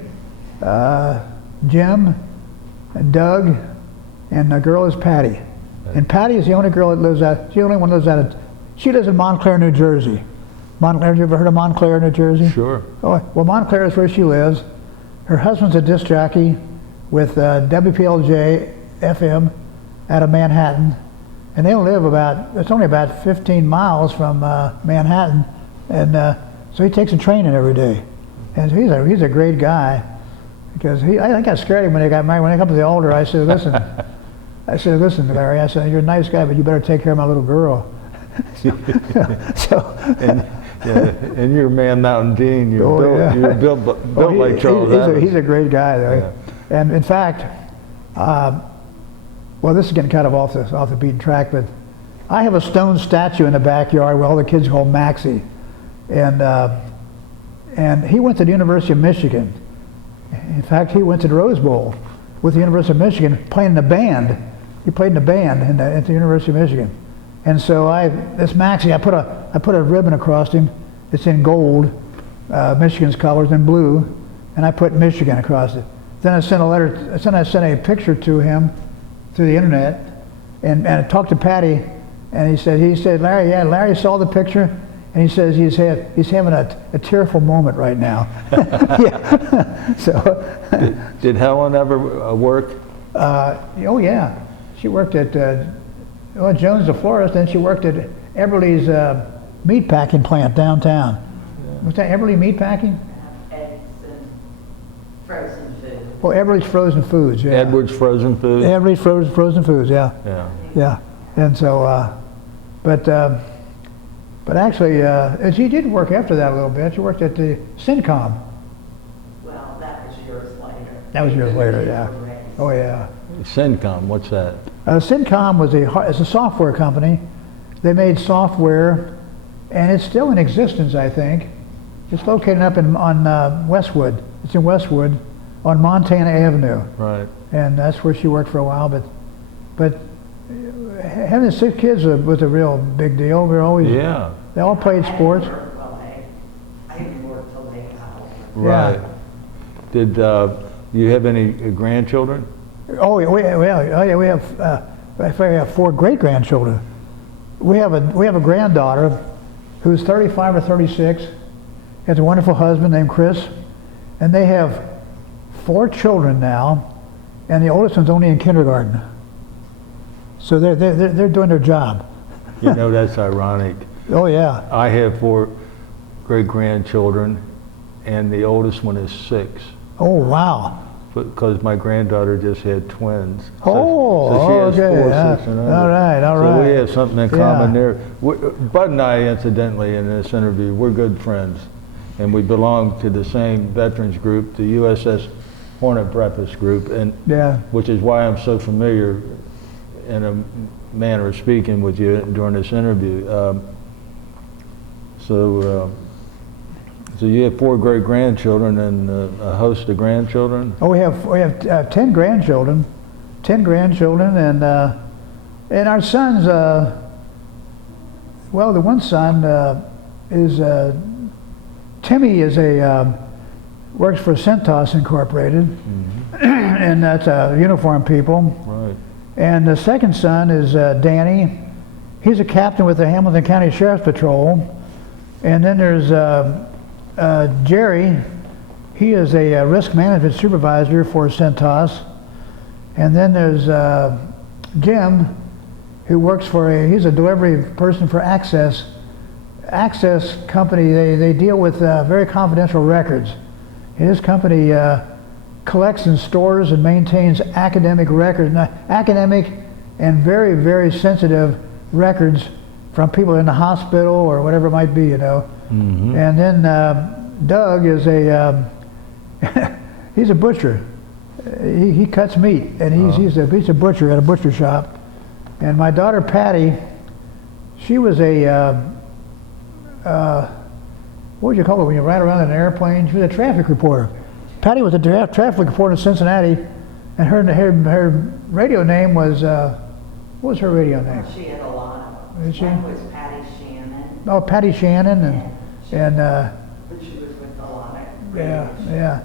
Jim, and Doug, and the girl is Patty. And Patty is the only girl that lives out, she lives in Montclair, New Jersey. Have you ever heard of Montclair, New Jersey? Sure. Oh, well, Montclair is where she lives. Her husband's a disc jockey with WPLJ FM out of Manhattan, and they live it's only about 15 miles from Manhattan, and so he takes a training every day. And he's a great guy, because I think I scared him when they got married. When they got to the altar, I said, listen, Larry, I said, you're a nice guy, but you better take care of my little girl. And you're Man Mountain Dean. You're built like Charles Adams. He's a great guy, though. Yeah. And in fact, well, this is getting kind of off the beaten track, but I have a stone statue in the backyard where all the kids call Maxie, and he went to the University of Michigan. In fact, he went to the Rose Bowl with the University of Michigan, playing in the band. He played in the band at the University of Michigan. And so this Maxie, I put a ribbon across him. It's in gold, Michigan's colors, and blue, and I put Michigan across it. Then I sent a picture to him through the internet, and I talked to Patty, and he said, Larry saw the picture, and he says he's having a tearful moment right now. Yeah. So. Did Helen ever work? Oh yeah, she worked at Jones the florist, and she worked at Everly's meat packing plant downtown. Yeah. Was that Everly Meat Packing? Eggs and frozen food. Oh, Everly's Frozen Foods. Yeah. Edwards Frozen Foods. Everly's Frozen Foods. Yeah. Yeah. Yeah. And so, but actually, she did work after that a little bit. She worked at the Syncom. Well, that was years later. That was years later. Yeah. Oh yeah. Syncom, what's that? Syncom is a software company. They made software, and it's still in existence, I think. It's located up on Westwood. It's in Westwood on Montana Avenue. Right. And that's where she worked for a while. But having 6 kids was a real big deal. They all played sports. I didn't work till they got older. Right. Yeah. Did you have any grandchildren? Oh yeah, we have 4 great grandchildren. We have a granddaughter who's 35 or 36. Has a wonderful husband named Chris, and they have 4 children now, and the oldest one's only in kindergarten. So they're doing their job. You know, that's ironic. Oh yeah. I have 4 great grandchildren, and the oldest one is 6. Oh wow. Because my granddaughter just had twins. So she has okay. 4, 6, and under. All right. So we have something in common there. Bud and I, incidentally, in this interview, we're good friends. And we belong to the same veterans group, the USS Hornet Breakfast Group, which is why I'm so familiar in a manner of speaking with you during this interview. So you have 4 great grandchildren and a host of grandchildren. Oh, we have 10 grandchildren, and our sons. Well, the one son is Timmy works for Centos Incorporated, and that's uniform people. Right. And the second son is Danny. He's a captain with the Hamilton County Sheriff's Patrol. And then there's Jerry. He is a risk management supervisor for Centos. And then there's Jim, who works he's a delivery person for Access company. They deal with very confidential records. And his company collects and stores and maintains academic records, academic and very, very sensitive records from people in the hospital or whatever it might be, you know. Mm-hmm. And then Doug is he's a butcher. He cuts meat, and he's a butcher at a butcher shop. And my daughter Patty, she was what would you call it when you ride around in an airplane? She was a traffic reporter. Patty was a traffic reporter in Cincinnati, and her radio name was, what was her radio name? She had a lot of them. Did she? One was Patty Shannon. Oh, Patty Shannon, and But she was with a lot of yeah.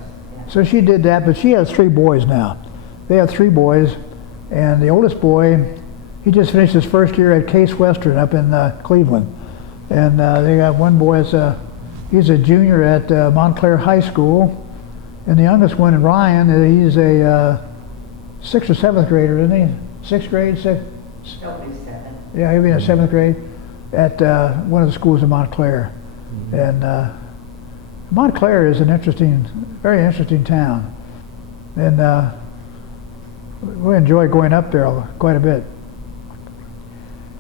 So she did that, but she has 3 boys now. They have 3 boys, and the oldest boy, he just finished his first year at Case Western up in Cleveland. And they got one boy he's a junior at Montclair High School, and the youngest one, Ryan, he's a 6th or 7th grader, isn't he? 6th grade, 6th? He'll be 7. Yeah, he'll be in the 7th grade at one of the schools in Montclair. And Montclair is an very interesting town. And we enjoy going up there quite a bit.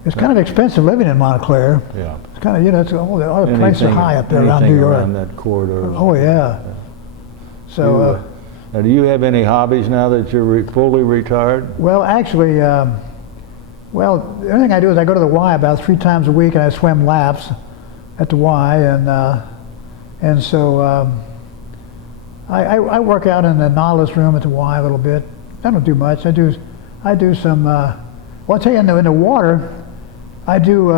It's kind of expensive living in Montclair. Yeah. It's kind of, all the prices are high up there around New York. Around that corridor. Oh, yeah. So, now, do you have any hobbies now that you're fully retired? well, actually, the only thing I do is I go to the Y about 3 times a week, and I swim laps at the Y, and so I work out in the Nautilus room at the Y a little bit. I don't do much. I do some. Well, I'll tell you, in the water, I do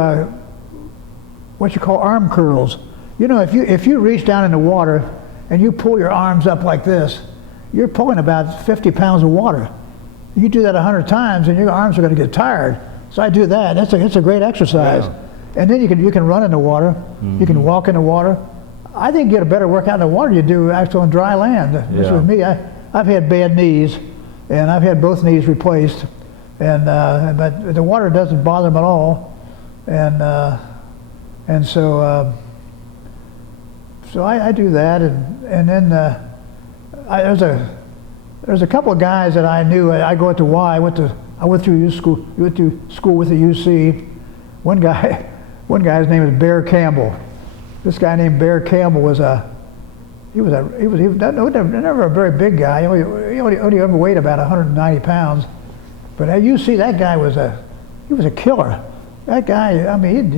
what you call arm curls. You know, if you reach down in the water and you pull your arms up like this, you're pulling about 50 pounds of water. You do that 100 times, and your arms are going to get tired. So I do that. It's a great exercise. Yeah. And then you can run in the water. You can walk in the water. I think you get a better workout in the water you do actually on dry land. This with me. I've had bad knees, and I've had both knees replaced, but the water doesn't bother them at all, and so I do that, and then there's a couple of guys that I knew. I go at the Y. I went through school with the UC. One guy's name is Bear Campbell. This guy named Bear Campbell was never a very big guy. He only overweight about 190 pounds. But at UC, that guy was a killer. That guy, I mean,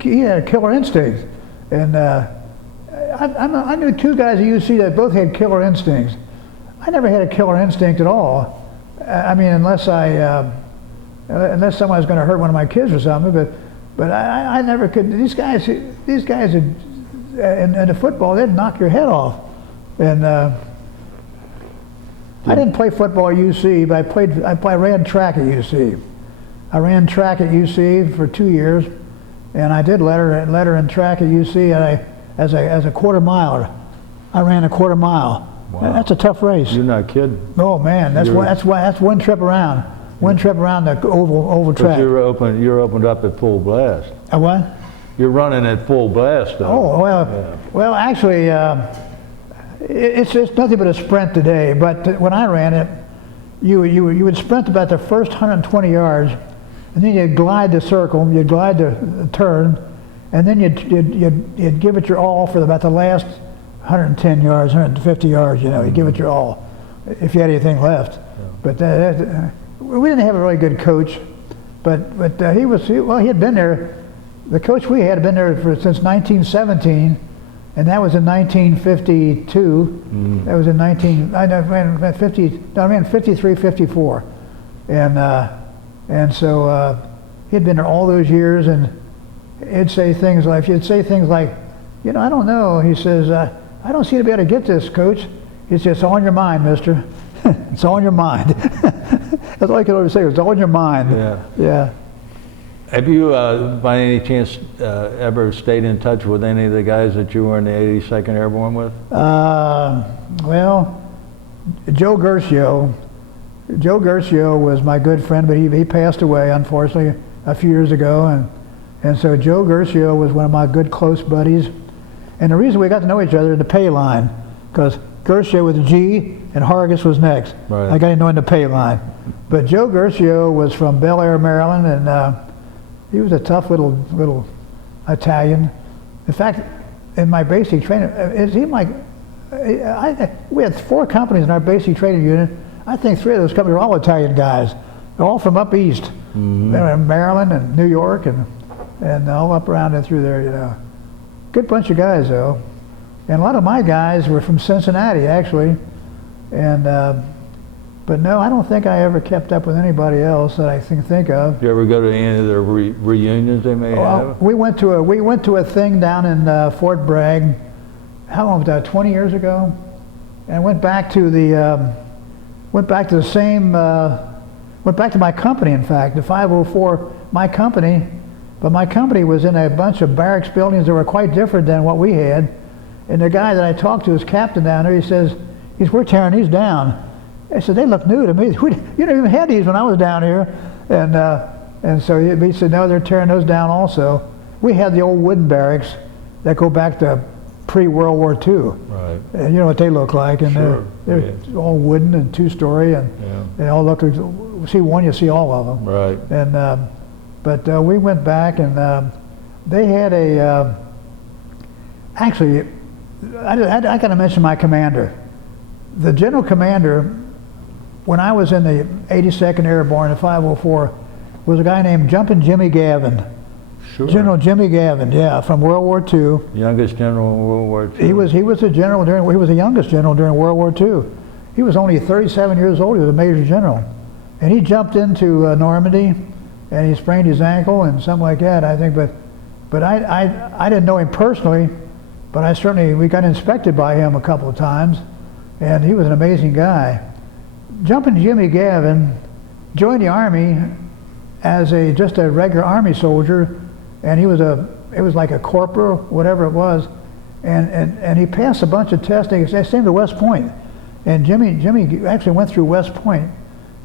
he had a killer instinct. And I knew 2 guys at UC that both had killer instincts. I never had a killer instinct at all. I mean, unless someone was going to hurt one of my kids or something. But I never could. These guys in the football, they'd knock your head off. And I didn't play football at UC, but I ran track at UC. I ran track at UC for 2 years, and I did letter in track at UC. And as a quarter miler, I ran a quarter mile. Wow. That's a tough race. You're not kidding. Oh man, that's one trip around. One trip around the oval track. But you're opened up at full blast. A what? You're running at full blast, though. Oh well, yeah. Well actually, it's nothing but a sprint today. But when I ran it, you would sprint about the first 120 yards, and then you'd glide the circle, you'd glide the turn, and then you'd give it your all for about the last 110 yards, 150 yards. You know, you'd give it your all if you had anything left. Yeah. But we didn't have a really good coach, but he had been there. The coach we had been there since 1917, and that was in 1952. That was in 53, 54, and so he'd been there all those years, and he'd say things like, you know, I don't know. He says, I don't seem to be able to get this, coach. He says, it's all in your mind, mister. It's all in your mind. That's all I could always say. It's all in your mind. Yeah. Yeah. Have you, by any chance, ever stayed in touch with any of the guys that you were in the 82nd Airborne with? Well, Joe Gershio was my good friend, but he passed away, unfortunately, a few years ago, and so Joe Gershio was one of my good close buddies. And the reason we got to know each other in the pay line, because Gershio was a G and Hargis was next. Right. I got to know in the pay line. But Joe Gershio was from Bel Air, Maryland, and he was a tough little Italian. In fact, in my basic training, it seemed like we had 4 companies in our basic training unit. I think 3 of those companies were all Italian guys. They're all from up east. Mm-hmm. They were in Maryland and New York and all up around and through there, you know. Good bunch of guys, though. And a lot of my guys were from Cincinnati, actually. And but no, I don't think I ever kept up with anybody else that I can think of. Did you ever go to any of their reunions they may have? We went to a thing down in Fort Bragg. How long was that? 20 years ago, and went back to the same. Went back to my company. In fact, the 504. My company But my company was in a bunch of barracks buildings that were quite different than what we had. And the guy that I talked to, his captain down there, he says, we're tearing these down. I said, they look new to me. You didn't even have these when I was down here. And so he said, no, they're tearing those down also. We had the old wooden barracks that go back to pre-World War II. Right. And you know what they look like. And Sure. they're all wooden and two-story. And they all look, see one, you see all of them. Right. And but we went back, and they had a, actually, I got to mention my commander. The general commander, when I was in the 82nd Airborne at 504, was a guy named Jumpin' Jimmy Gavin. Sure. General Jimmy Gavin, yeah, from World War II. Youngest general in World War II. He was a general he was the youngest general during World War II. He was only 37 years old. He was a major general, and he jumped into Normandy, and he sprained his ankle and something like that, I think. But I didn't know him personally, but we got inspected by him a couple of times, and he was an amazing guy. Jumpin' Jimmy Gavin joined the Army as just a regular Army soldier, and it was like a corporal, whatever it was, and he passed a bunch of tests. They sent him to West Point, and Jimmy actually went through West Point,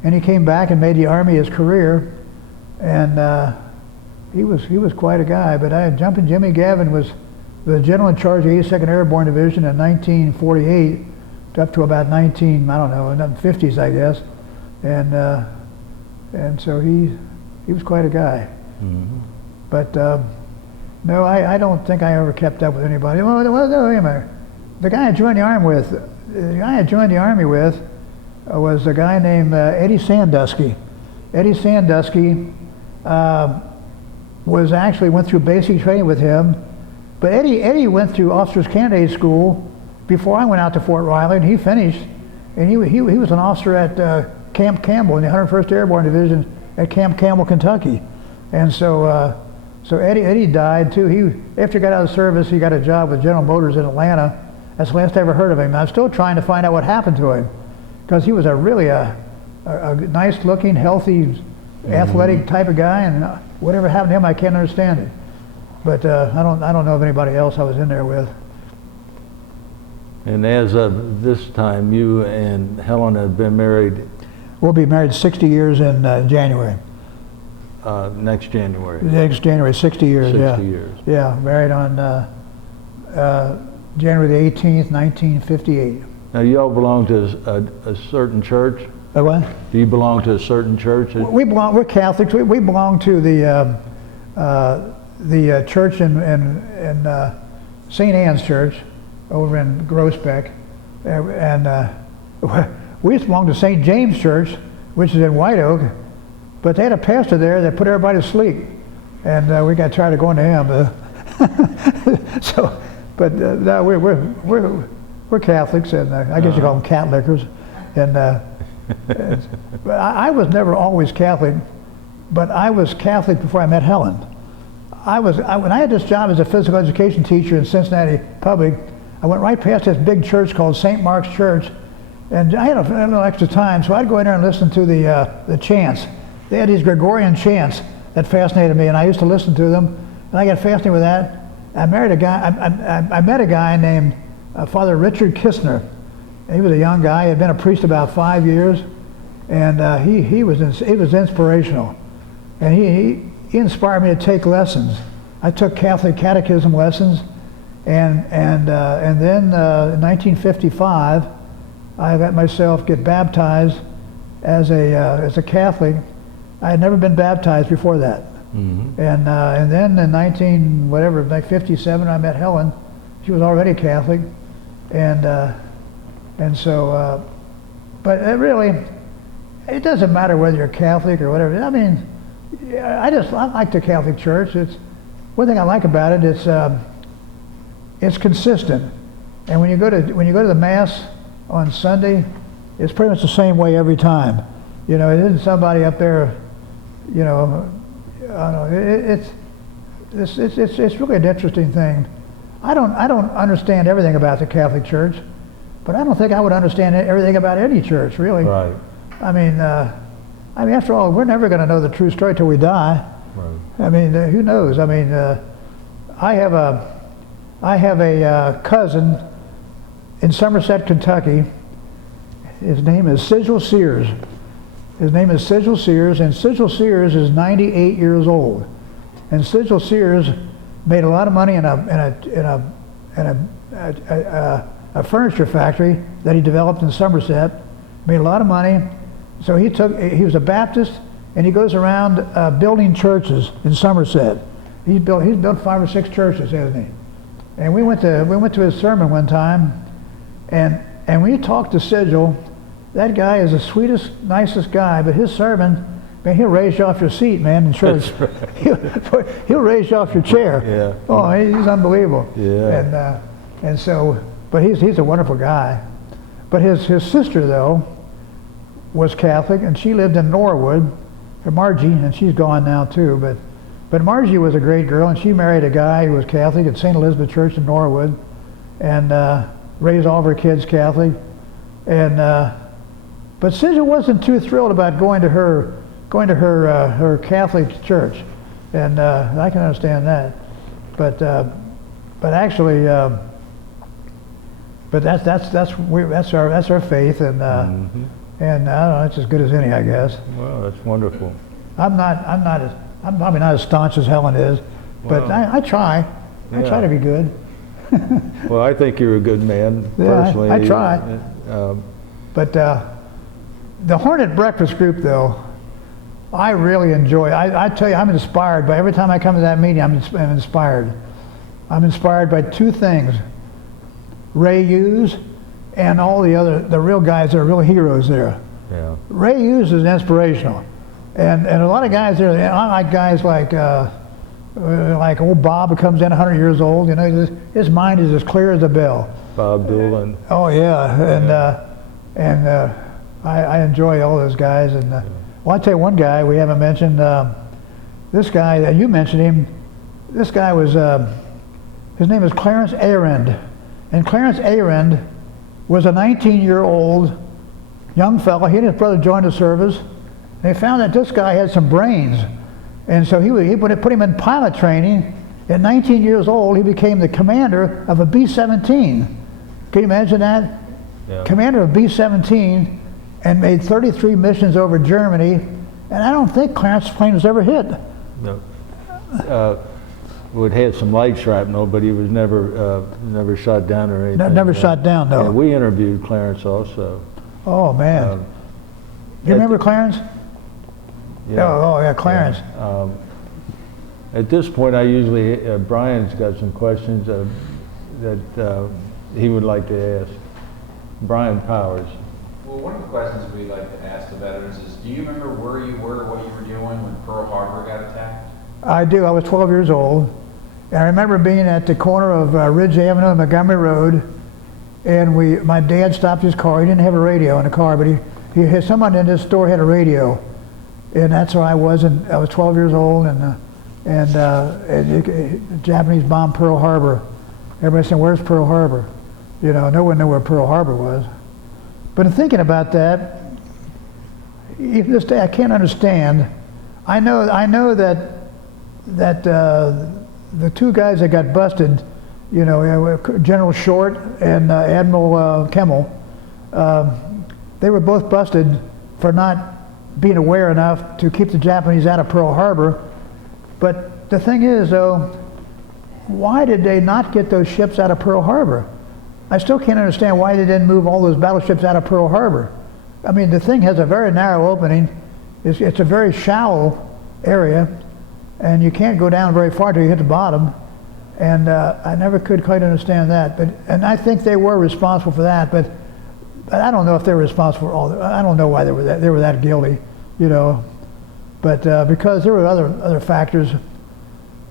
and he came back and made the Army his career, and he was quite a guy. But Jumpin' Jimmy Gavin was the general in charge of the 82nd Airborne Division in 1948 up to about 50s, I guess, and so he was quite a guy. Mm-hmm. But no, I don't think I ever kept up with anybody. Well, no, wait a minute. The guy I joined the Army with, was a guy named Eddie Sandusky. Eddie Sandusky went through basic training with him, but Eddie went through Officers Candidate School before I went out to Fort Riley, and he finished, and he was an officer at Camp Campbell in the 101st Airborne Division at Camp Campbell, Kentucky. And so Eddie died too. After he got out of service, he got a job with General Motors in Atlanta. That's the last I ever heard of him. I'm still trying to find out what happened to him, because he was a really a nice-looking, healthy, athletic type of guy, and whatever happened to him, I can't understand it. But I don't know of anybody else I was in there with. And as of this time, you and Helen have been married? We'll be married 60 years in January. Next January. Next January, 60 years, 60 years. Yeah, married on January the 18th, 1958. Now, you all belong to a certain church? What? Do you belong to a certain church? We're Catholics. We belong to the church in St. Anne's Church over in Groesbeck, and we used to belong to St. James Church, which is in White Oak, but they had a pastor there that put everybody to sleep, and we got tired of going to him. So, but no, we're Catholics, and I guess you call them Catlickers, and but I was never always Catholic, but I was Catholic before I met Helen. When I had this job as a physical education teacher in Cincinnati Public, I went right past this big church called St. Mark's Church, and I had a little extra time, so I'd go in there and listen to the chants. They had these Gregorian chants that fascinated me, and I used to listen to them, and I got fascinated with that. I met a guy named Father Richard Kistner. He was a young guy. He had been a priest about 5 years, and he was inspirational, and he inspired me to take lessons. I took Catholic catechism lessons, and then in 1955, I let myself get baptized as a Catholic. I had never been baptized before that. Mm-hmm. And then in 1957, I met Helen. She was already Catholic, and so, but it doesn't matter whether you're Catholic or whatever. I mean, I like the Catholic Church. It's one thing I like about it. It's consistent, and when you go to the Mass on Sunday, it's pretty much the same way every time. You know, it isn't somebody up there. You know, I don't know. It's really an interesting thing. I don't understand everything about the Catholic Church, but I don't think I would understand everything about any church, really. Right. I mean, after all, we're never going to know the true story till we die. Right. I mean, who knows? I mean, I have a cousin in Somerset, Kentucky. His name is Sigil Sears. His name is Sigil Sears, and Sigil Sears is 98 years old. And Sigil Sears made a lot of money in a furniture factory that he developed in Somerset. Made a lot of money. So he was a Baptist, and he goes around building churches in Somerset. He's built 5 or 6 churches, hasn't he? And we went to his sermon one time, and when you talk to Sigil, that guy is the sweetest, nicest guy, but his sermon, man, he'll raise you off your seat, man, in church. Right. He'll raise you off your chair. Yeah. Oh, he's unbelievable. Yeah. And so, but he's a wonderful guy. But his sister, though, was Catholic, and she lived in Norwood, Margie, and she's gone now too. But Margie was a great girl, and she married a guy who was Catholic at St. Elizabeth Church in Norwood, and raised all of her kids Catholic. And but Sigil wasn't too thrilled about going to her Catholic church, and I can understand that. But actually, but that's our faith, and and I don't know, it's as good as any, I guess. Well, that's wonderful. I'm probably not as staunch as Helen is, but Well, I try. I try to be good. Well, I think you're a good man, personally. I try. Um, But the Hornet Breakfast Group, though, I really enjoy. I tell you, I'm inspired by every time I come to that meeting. I'm inspired. I'm inspired by 2 things: Ray Hughes and all the real guys that are real heroes there. yeah. Ray Hughes is inspirational, and a lot of guys there. I like guys like old Bob, who comes in 100 years old. You know, his mind is as clear as a bell. Bob Doolin. Oh yeah, and I enjoy all those guys. And well, I'll tell you one guy we haven't mentioned. This guy, you mentioned him. This guy was his name is Clarence Arend, and Clarence Arend was a 19-year-old young fellow. He and his brother joined the service. They found that this guy had some brains, and so he put him in pilot training. At 19 years old, he became the commander of a B-17. Can you imagine that? Yeah. Commander of B-17, and made 33 missions over Germany, and I don't think Clarence's plane was ever hit. No. It had some light shrapnel, but he was never shot down or anything. Never shot down, no. Yeah, we interviewed Clarence also. Oh man, you remember Clarence? Yeah. Oh yeah, Clarence. Yeah. At this point, I usually Brian's got some questions that he would like to ask. Brian Powers. Well, one of the questions we like to ask the veterans is, do you remember where you were, what you were doing when Pearl Harbor got attacked? I do. I was 12 years old, and I remember being at the corner of Ridge Avenue and Montgomery Road, and my dad stopped his car. He didn't have a radio in the car, but he had someone in this store had a radio, and that's where I was. And I was 12 years old, and the Japanese bombed Pearl Harbor. Everybody said, "Where's Pearl Harbor?" You know, no one knew where Pearl Harbor was. But in thinking about that, even this day I can't understand. I know that the 2 guys that got busted, you know, General Short and Admiral Kemmel, they were both busted for not being aware enough to keep the Japanese out of Pearl Harbor. But the thing is, though, why did they not get those ships out of Pearl Harbor? I still can't understand why they didn't move all those battleships out of Pearl Harbor. I mean, the thing has a very narrow opening. It's a very shallow area, and you can't go down very far till you hit the bottom. And I never could quite understand that. And I think they were responsible for that, but I don't know if they were responsible for all. I don't know why they were that guilty, you know. But because there were other factors.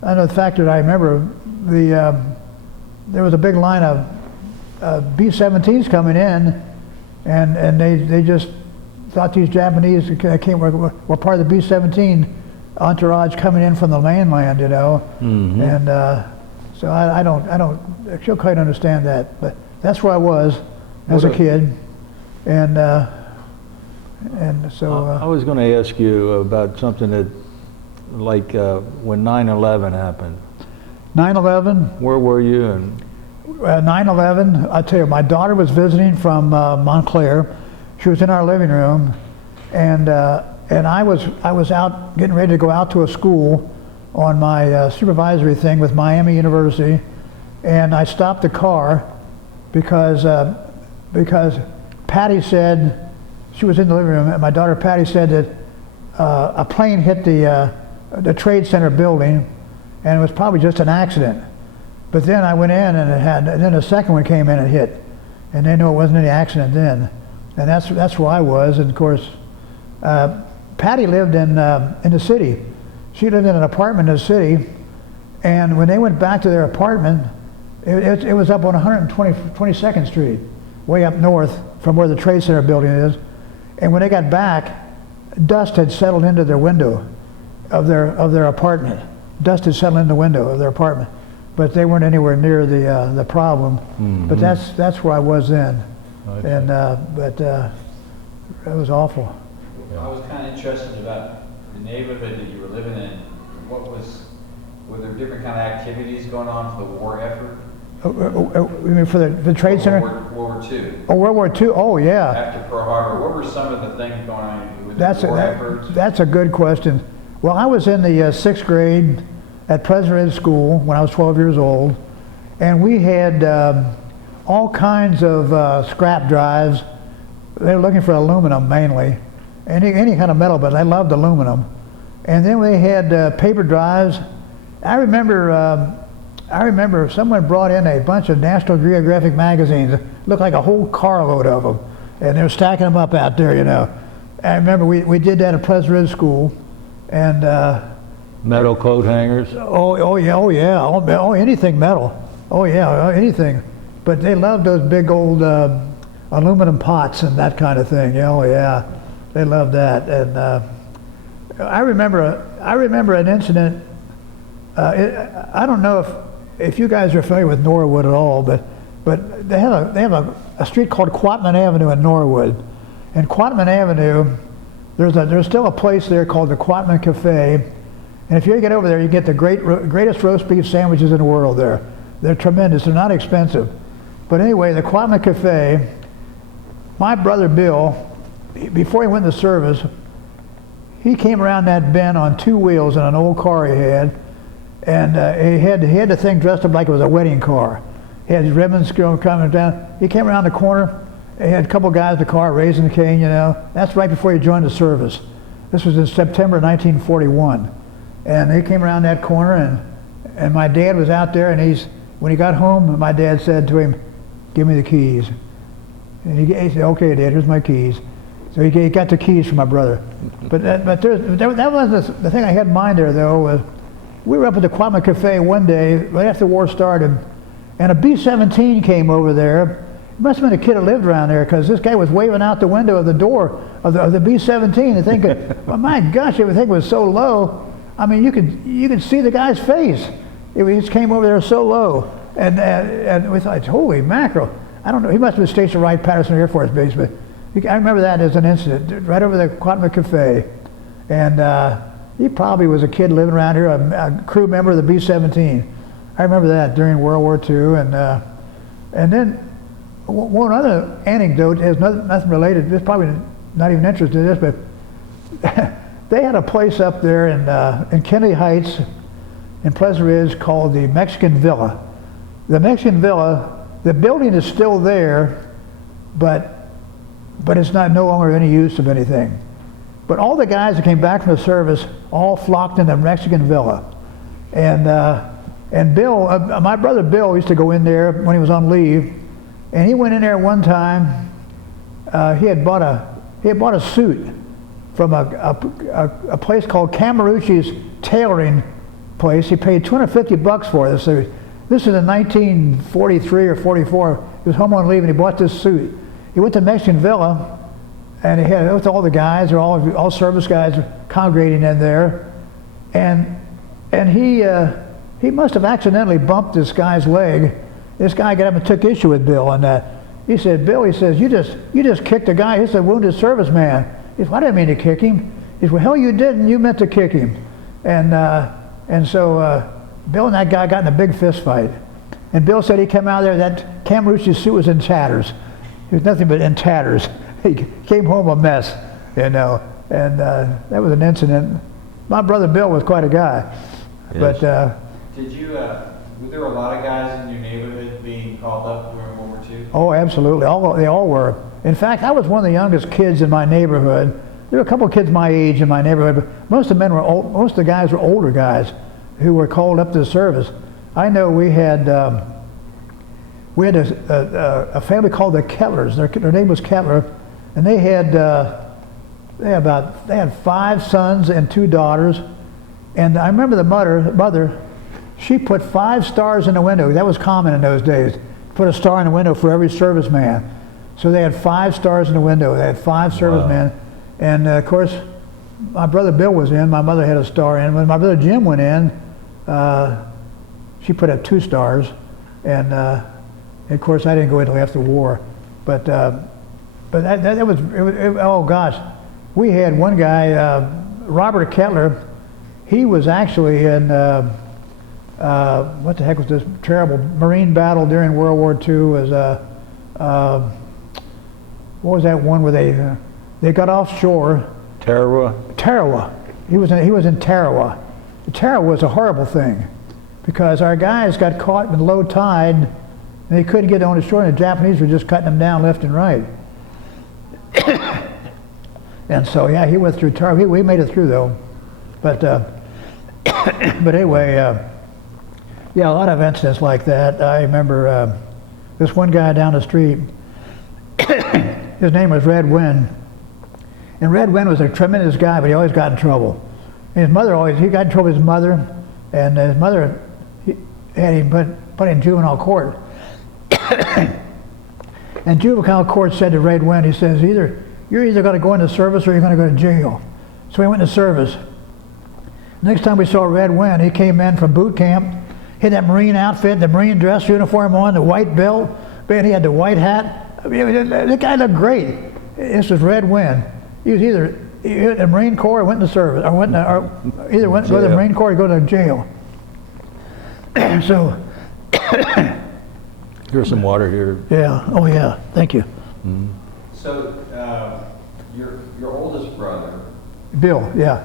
I know the factor that I remember, there was a big line of B-17s coming in, and they just thought these Japanese were part of the B-17 entourage coming in from the mainland, you know. Mm-hmm. And so I still quite understand that, but that's where I was as a kid, and so. I was going to ask you about something that like when 9/11 happened? 9/11, Where were you? And 9/11, I tell you, my daughter was visiting from Montclair. She was in our living room, and I was out getting ready to go out to a school on my supervisory thing with Miami University, and I stopped the car because Patty said, she was in the living room, and my daughter Patty said that a plane hit the Trade Center building, and it was probably just an accident. But then I went in and then a second one came in and hit, and they knew it wasn't any accident then, and that's where I was. And of course, Patty lived in the city. She lived in an apartment in the city, and when they went back to their apartment, it was up on 122nd Street, way up north from where the Trade Center building is. And when they got back, dust had settled into their window of their apartment. Dust had settled in the window of their apartment, but they weren't anywhere near the problem. Mm-hmm. But that's where I was then, I see. and but it was awful. I was kind of interested about the neighborhood that you were living in. Were there different kind of activities going on for the war effort? You mean for the Trade Center? World War II. Oh, World War II. Oh, yeah. After Pearl Harbor, what were some of the things going on with the war efforts? That's a good question. Well, I was in the 6th grade at President School when I was 12 years old, and we had all kinds of scrap drives. They were looking for aluminum mainly, any kind of metal, but I loved aluminum. And then we had paper drives. I remember someone brought in a bunch of National Geographic magazines. It looked like a whole carload of them, and they were stacking them up out there, you know. I remember we did that at President School, and metal coat hangers? oh yeah, anything metal. Oh yeah, anything. But they loved those big old aluminum pots and that kind of thing. Oh yeah, they loved that. And I remember an incident. I don't know if you guys are familiar with Norwood at all, but they have a street called Quatman Avenue in Norwood, and Quatman Avenue, there's still a place there called the Quatman Cafe, and if you get over there, you get the greatest roast beef sandwiches in the world there. They're tremendous. They're not expensive, but anyway, the Quatman Cafe. My brother Bill, before he went to service, he came around that bend on 2 wheels in an old car he had. And he had the thing dressed up like it was a wedding car. He had his ribbons coming down. He came around the corner. He had a couple guys in the car raising the cane, you know. That's right before he joined the service. This was in September 1941. And he came around that corner, and my dad was out there, and when he got home, my dad said to him, "Give me the keys." And he said, "Okay, Dad, here's my keys." So he got the keys from my brother. But that was the thing I had in mind there, though, was we were up at the Quatman Cafe one day, right after the war started, and a B-17 came over there. It must have been a kid that lived around there, because this guy was waving out the window of the door of the B-17 and thinking, well, my gosh, everything was so low. I mean, you could see the guy's face. He just came over there so low. And we thought, holy mackerel. I don't know, he must have been stationed right at Patterson Air Force Base, but I remember that as an incident, right over the Quatman Cafe. And he probably was a kid living around here, a crew member of the B-17. I remember that during World War II. And then one other anecdote has nothing related. This probably not even interested in this, but they had a place up there in Kennedy Heights in Pleasant Ridge called the Mexican Villa. The Mexican Villa, the building is still there, but it's no longer any use of anything. But all the guys that came back from the service all flocked in the Mexican Villa. And Bill, my brother Bill used to go in there when he was on leave, and he went in there one time. He had bought a suit from a place called Camarucci's tailoring place. He paid $250 for this suit. This is in 1943 or 44. He was home on leave and he bought this suit. He went to Mexican Villa, and he had it with all the guys, they're all service guys congregating in there, and he must have accidentally bumped this guy's leg. This guy got up and took issue with Bill on that. He said, "Bill," he says, "you just kicked a guy. He's a wounded serviceman." He said, "Well, I didn't mean to kick him." He said, "Well, hell, you didn't. You meant to kick him." And so Bill and that guy got in a big fist fight. And Bill said he came out of there, that Camarucci suit was in tatters. He was nothing but in tatters. He came home a mess, you know. And that was an incident. My brother Bill was quite a guy. Yes. But Did you, were there a lot of guys in your neighborhood being called up during World War II? oh, absolutely. They all were. In fact, I was one of the youngest kids in my neighborhood. There were a couple of kids my age in my neighborhood, but most of the men were old, most of the guys were older guys who were called up to the service. I know we had a family called the Kettlers. Their name was Kettler, and they had 5 sons and 2 daughters. And I remember the mother, she put 5 stars in the window. That was common in those days. Put a star in the window for every serviceman. So they had 5 stars in the window. They had 5 servicemen. And of course, my brother Bill was in. My mother had a star in. When my brother Jim went in, she put up 2 stars. And of course, I didn't go until after the war. But that was oh gosh. We had one guy, Robert Kettler. He was actually in, what the heck was this terrible Marine battle during World War II? What was that one where they got offshore? Tarawa. He was in Tarawa. Tarawa was a horrible thing because our guys got caught in low tide and they couldn't get on the shore, and the Japanese were just cutting them down left and right. And so yeah, he went through Tarawa. We made it through though, but anyway, yeah, a lot of incidents like that. I remember this one guy down the street. His name was Red Wynn. And Red Wynn was a tremendous guy, but he always got in trouble. And his mother he got in trouble with his mother, and his mother had him put in juvenile court. And juvenile court said to Red Wynn, he says, you're either going to go into service or you're going to go to jail. So he went into service. Next time we saw Red Wynn, he came in from boot camp, had that Marine outfit, the Marine dress uniform on, the white belt, man, he had the white hat. I mean, the guy looked great. This was Red Wynn. He was either in the Marine Corps or went into service, or either went to go to the Marine Corps or go to jail. So. Here's some water here. Yeah. Oh yeah. Thank you. Mm-hmm. So, your oldest brother, Bill. Yeah.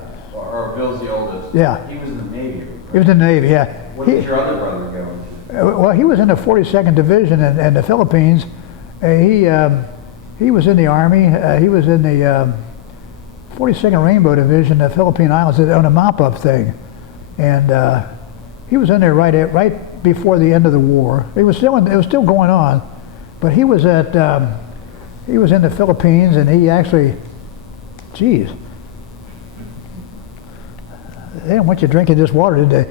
or Bill's the oldest. Yeah. He was in the Navy. Right? He was in the Navy. Yeah. What did your other brother go into? Well, he was in the 42nd Division in the Philippines. He was in the Army. He was in the 42nd Rainbow Division, the Philippine Islands, on a mop-up thing, and he was in there right before the end of the war. It was still going on, but he was in the Philippines, and he actually, geez, they didn't want you drinking this water, did they?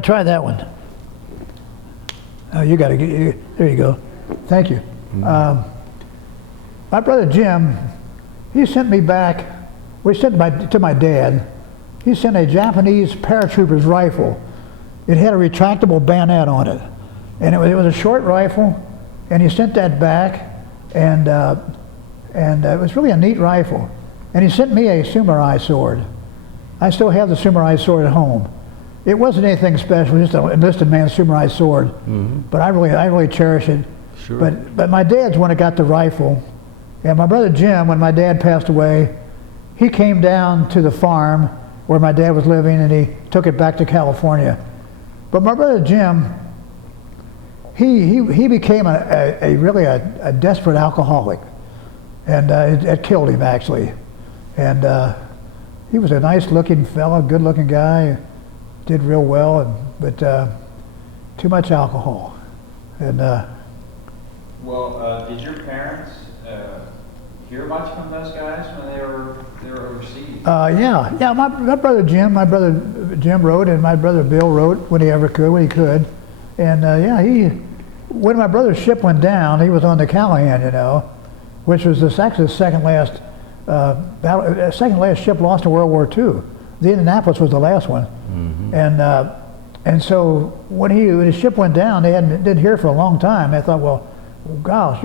Try that one. Oh, you got to get, there you go. Thank you. My brother Jim, he sent me back, we sent to my dad, he sent a Japanese paratrooper's rifle. It had a retractable bayonet on it. And it was a short rifle, and he sent that back, and it was really a neat rifle. And he sent me a samurai sword. I still have the samurai sword at home. It wasn't anything special, just an enlisted man's samurai sword. Mm-hmm. But I really cherish it. Sure. But my dad's one that got the rifle. And my brother Jim, when my dad passed away, he came down to the farm where my dad was living, and he took it back to California. But my brother Jim, he became a desperate alcoholic, and it killed him actually. And he was a nice-looking fellow, good-looking guy, did real well, but too much alcohol. And well, did your parents hear much from those guys when they were overseas? Yeah. My brother Jim wrote, and my brother Bill wrote when he could. And when my brother's ship went down, he was on the Callahan, which was actually the second last ship lost in World War II. The Indianapolis was the last one. Mm-hmm. And so when his ship went down, they didn't hear for a long time. They thought, well, gosh,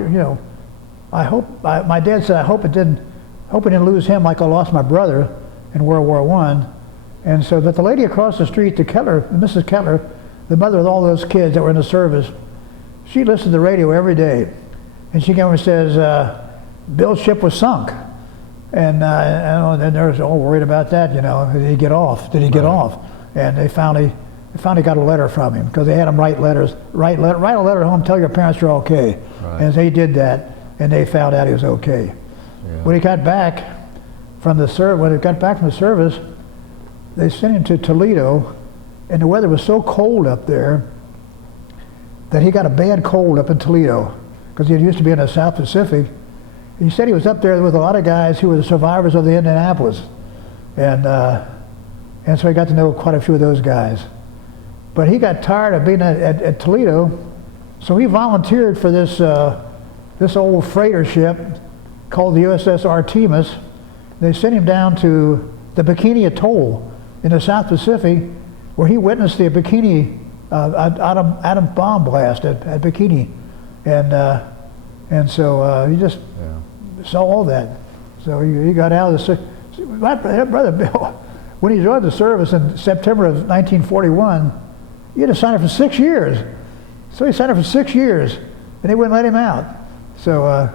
I hope. My dad said, I hope we didn't lose him like I lost my brother. in World War I. And so, but the lady across the street, the Kettler, Mrs. Kettler, the mother of all those kids that were in the service, she listened to the radio every day. And she came over and says, Bill's ship was sunk. And they're all worried about that, you know. Did he get off? Did he get off? And they finally got a letter from him, because they had him write a letter home, tell your parents you're okay. Right. And they did that, and they found out he was okay. Yeah. When he got back from the service, they sent him to Toledo, and the weather was so cold up there that he got a bad cold up in Toledo, because he used to be in the South Pacific. He said he was up there with a lot of guys who were the survivors of the Indianapolis, and so he got to know quite a few of those guys. But he got tired of being at Toledo, so he volunteered for this old freighter ship called the USS Artemis. They sent him down to the Bikini Atoll in the South Pacific, where he witnessed the Bikini atom bomb blast at Bikini, and so he just saw all that. So he got out of the. My brother Bill, when he joined the service in September of 1941, he had to sign up for 6 years. So he signed up for 6 years, and they wouldn't let him out. So,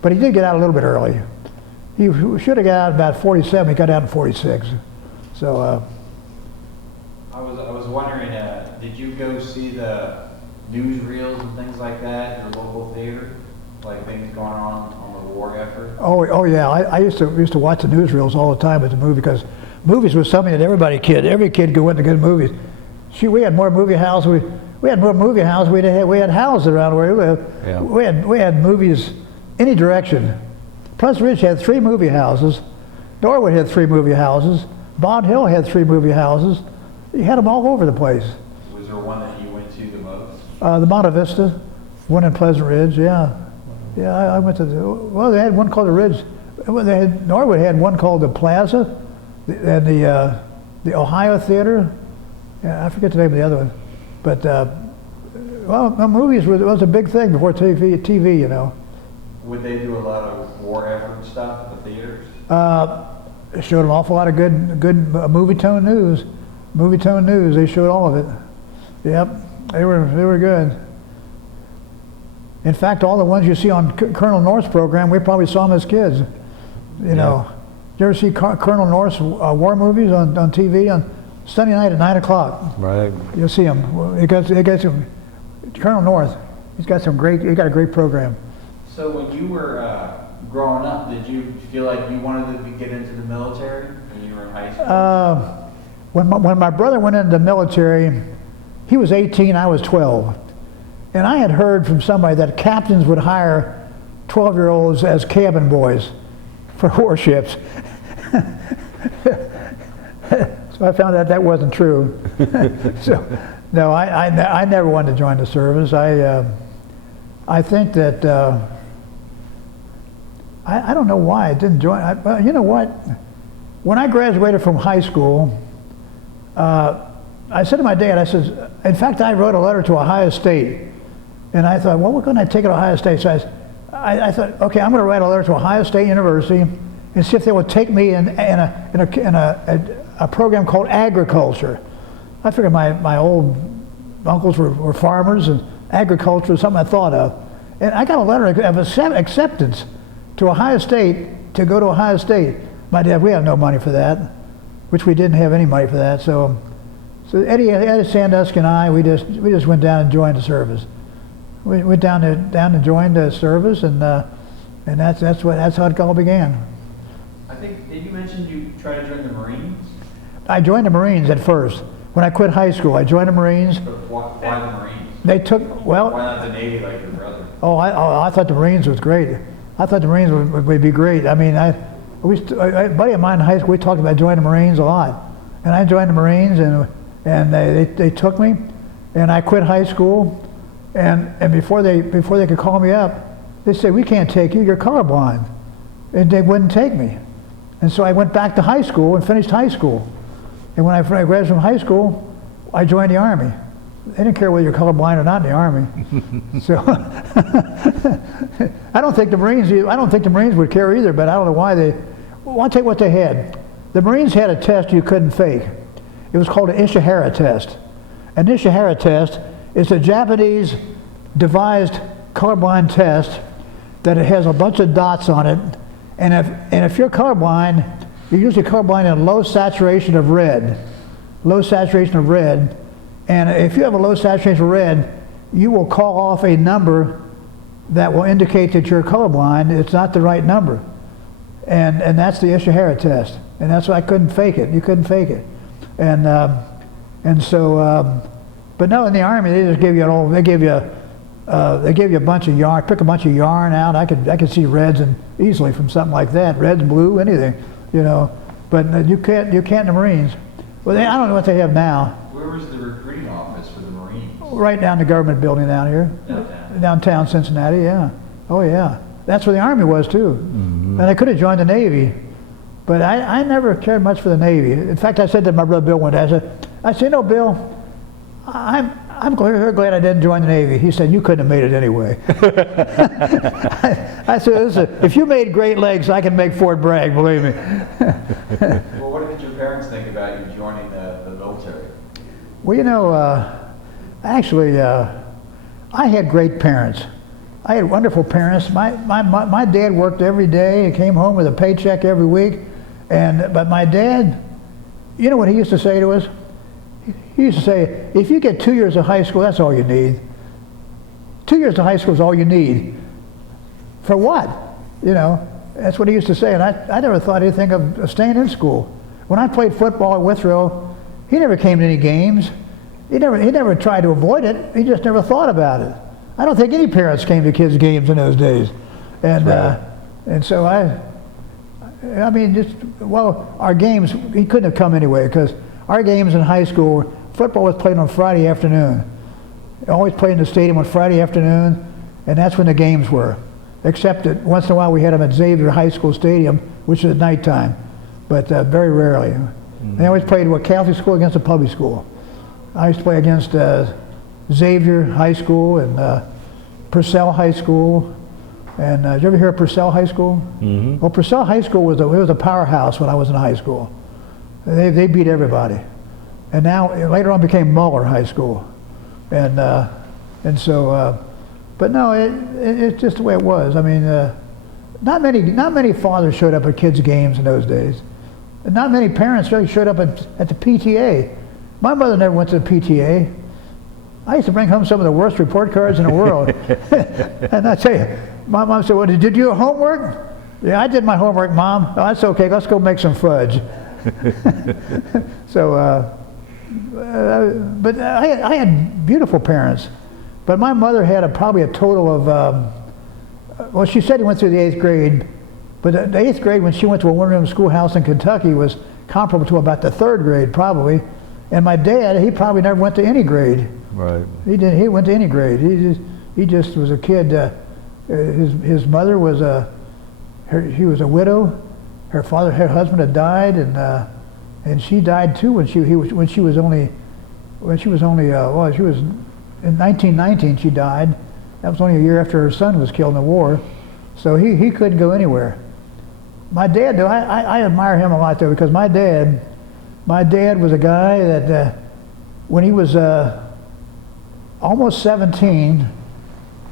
but he did get out a little bit early. He should have got out about 47. He got out in 46. So. I was wondering, did you go see the newsreels and things like that at your local theater, like things going on the war effort? Oh yeah. I used to watch the newsreels all the time at the movie, because movies was something that every kid went to good movies. We had more movie houses. We had more movie houses. We had houses around where we lived. Yeah. We had movies any direction. Pleasant Ridge had 3 movie houses. Norwood had 3 movie houses. Bond Hill had 3 movie houses. You had them all over the place. Was there one that you went to the most? The Monte Vista, one in Pleasant Ridge. Yeah, I went to they had one called the Ridge. Norwood had one called the Plaza, and the Ohio Theater. Yeah, I forget the name of the other one, but movies was a big thing before TV, you know. Would they do a lot of war effort stuff at the theaters? It showed an awful lot of good movie tone news. Movie tone news. They showed all of it. Yep, they were good. In fact, all the ones you see on Colonel North's program, we probably saw them as kids. You know, did you ever see Colonel North's war movies on TV on Sunday night at 9 o'clock? Right. You'll see him. He got some. Colonel North. He got a great program. So when you were growing up, did you feel like you wanted to get into the military when you were in high school? When my brother went into the military, he was 18, I was 12. And I had heard from somebody that captains would hire 12-year-olds as cabin boys for warships. So I found out that wasn't true. So, no, I never wanted to join the service. I think that, I don't know why I didn't join. You know what? When I graduated from high school, I said to my dad, I said, in fact, I wrote a letter to Ohio State. And I thought, well, we're going to take it to Ohio State. So I thought, okay, I'm going to write a letter to Ohio State University and see if they would take me in a program called agriculture. I figured my old uncles were farmers, and agriculture was something I thought of. And I got a letter of acceptance to Ohio State to go to Ohio State. My dad, we had no money for that, which we didn't have any money for that. So Eddie Sandusky and I, we just went down and joined the service. We went down and joined the service, and that's how it all began. I think, did you mention you tried to join the Marines? I joined the Marines at first. When I quit high school, I joined the Marines. But why the Marines? They took, well... Why not the Navy like your brother? I thought the Marines was great. I thought the Marines would be great. I mean, a buddy of mine in high school, we talked about joining the Marines a lot. And I joined the Marines, and they took me, and I quit high school. And before they could call me up, they said, we can't take you, you're colorblind. And they wouldn't take me. And so I went back to high school and finished high school. And when I graduated from high school, I joined the Army. They didn't care whether you're colorblind or not in the Army. So I don't think the Marines would care either, but I don't know why I'll tell you what they had. The Marines had a test you couldn't fake. It was called an Ishihara test. An Ishihara test is a Japanese devised colorblind test that it has a bunch of dots on it, and if you're colorblind, you're usually colorblind in low saturation of red. Low saturation of red. And if you have a low saturation of red, you will call off a number that will indicate that you're colorblind. It's not the right number. And that's the Ishihara test. And that's why I couldn't fake it. You couldn't fake it. And so, but no, in the Army, they just give you they give you a bunch of yarn, pick a bunch of yarn out. I could see reds and easily from something like that. Reds, blue, anything, you know. But you can't in the Marines. Well, I don't know what they have now. Where was the recruiting office for the Marines? Right down the government building down here. Downtown Cincinnati, yeah. Oh, yeah. That's where the Army was, too. Mm-hmm. And I could have joined the Navy, but I never cared much for the Navy. In fact, I said to my brother Bill one day, I said, you know, Bill, I'm glad I didn't join the Navy. He said, you couldn't have made it anyway. I said, listen, if you made Great Lakes, I can make Fort Bragg, believe me. Well, what did your parents think about you joining the military? Well, you know, actually, I had great parents. I had wonderful parents. My dad worked every day and came home with a paycheck every week. But my dad, you know what he used to say to us? He used to say, if you get 2 years of high school, that's all you need. 2 years of high school is all you need. For what? You know, that's what he used to say. And I never thought anything of staying in school. When I played football at Withrow, he never came to any games. He never tried to avoid it. He just never thought about it. I don't think any parents came to kids' games in those days. And right. And so I mean, just, well, our games, he couldn't have come anyway, because our games in high school, football was played on Friday afternoon. Always played in the stadium on Friday afternoon, and that's when the games were. Except that once in a while we had them at Xavier High School Stadium, which is at nighttime, but very rarely. Mm-hmm. And they always played a Catholic school against a public school. I used to play against Xavier High School and Purcell High School. And did you ever hear of Purcell High School? Mm-hmm. Well, Purcell High School was a powerhouse when I was in high school. They beat everybody. And now, later on, became Muller High School. And so, but no, it's just the way it was. I mean, not many fathers showed up at kids' games in those days. And not many parents really showed up at the PTA. My mother never went to the PTA. I used to bring home some of the worst report cards in the world. And I tell you, my mom said, well, did you do your homework? Yeah, I did my homework, Mom. Oh, that's okay, let's go make some fudge. So, but I had beautiful parents. But my mother had probably a total of, well, she said he went through the 8th grade, but the 8th grade when she went to a one-room schoolhouse in Kentucky was comparable to about the 3rd grade, probably. And my dad, he probably never went to any grade. Right. He went to any grade. He just was a kid. His mother was she was a widow. Her husband had died, and she died too when she was only well, she was in 1919 she died. That was only a year after her son was killed in the war. So he couldn't go anywhere. My dad, though, I admire him a lot, though, because my dad was a guy that when he was almost 17,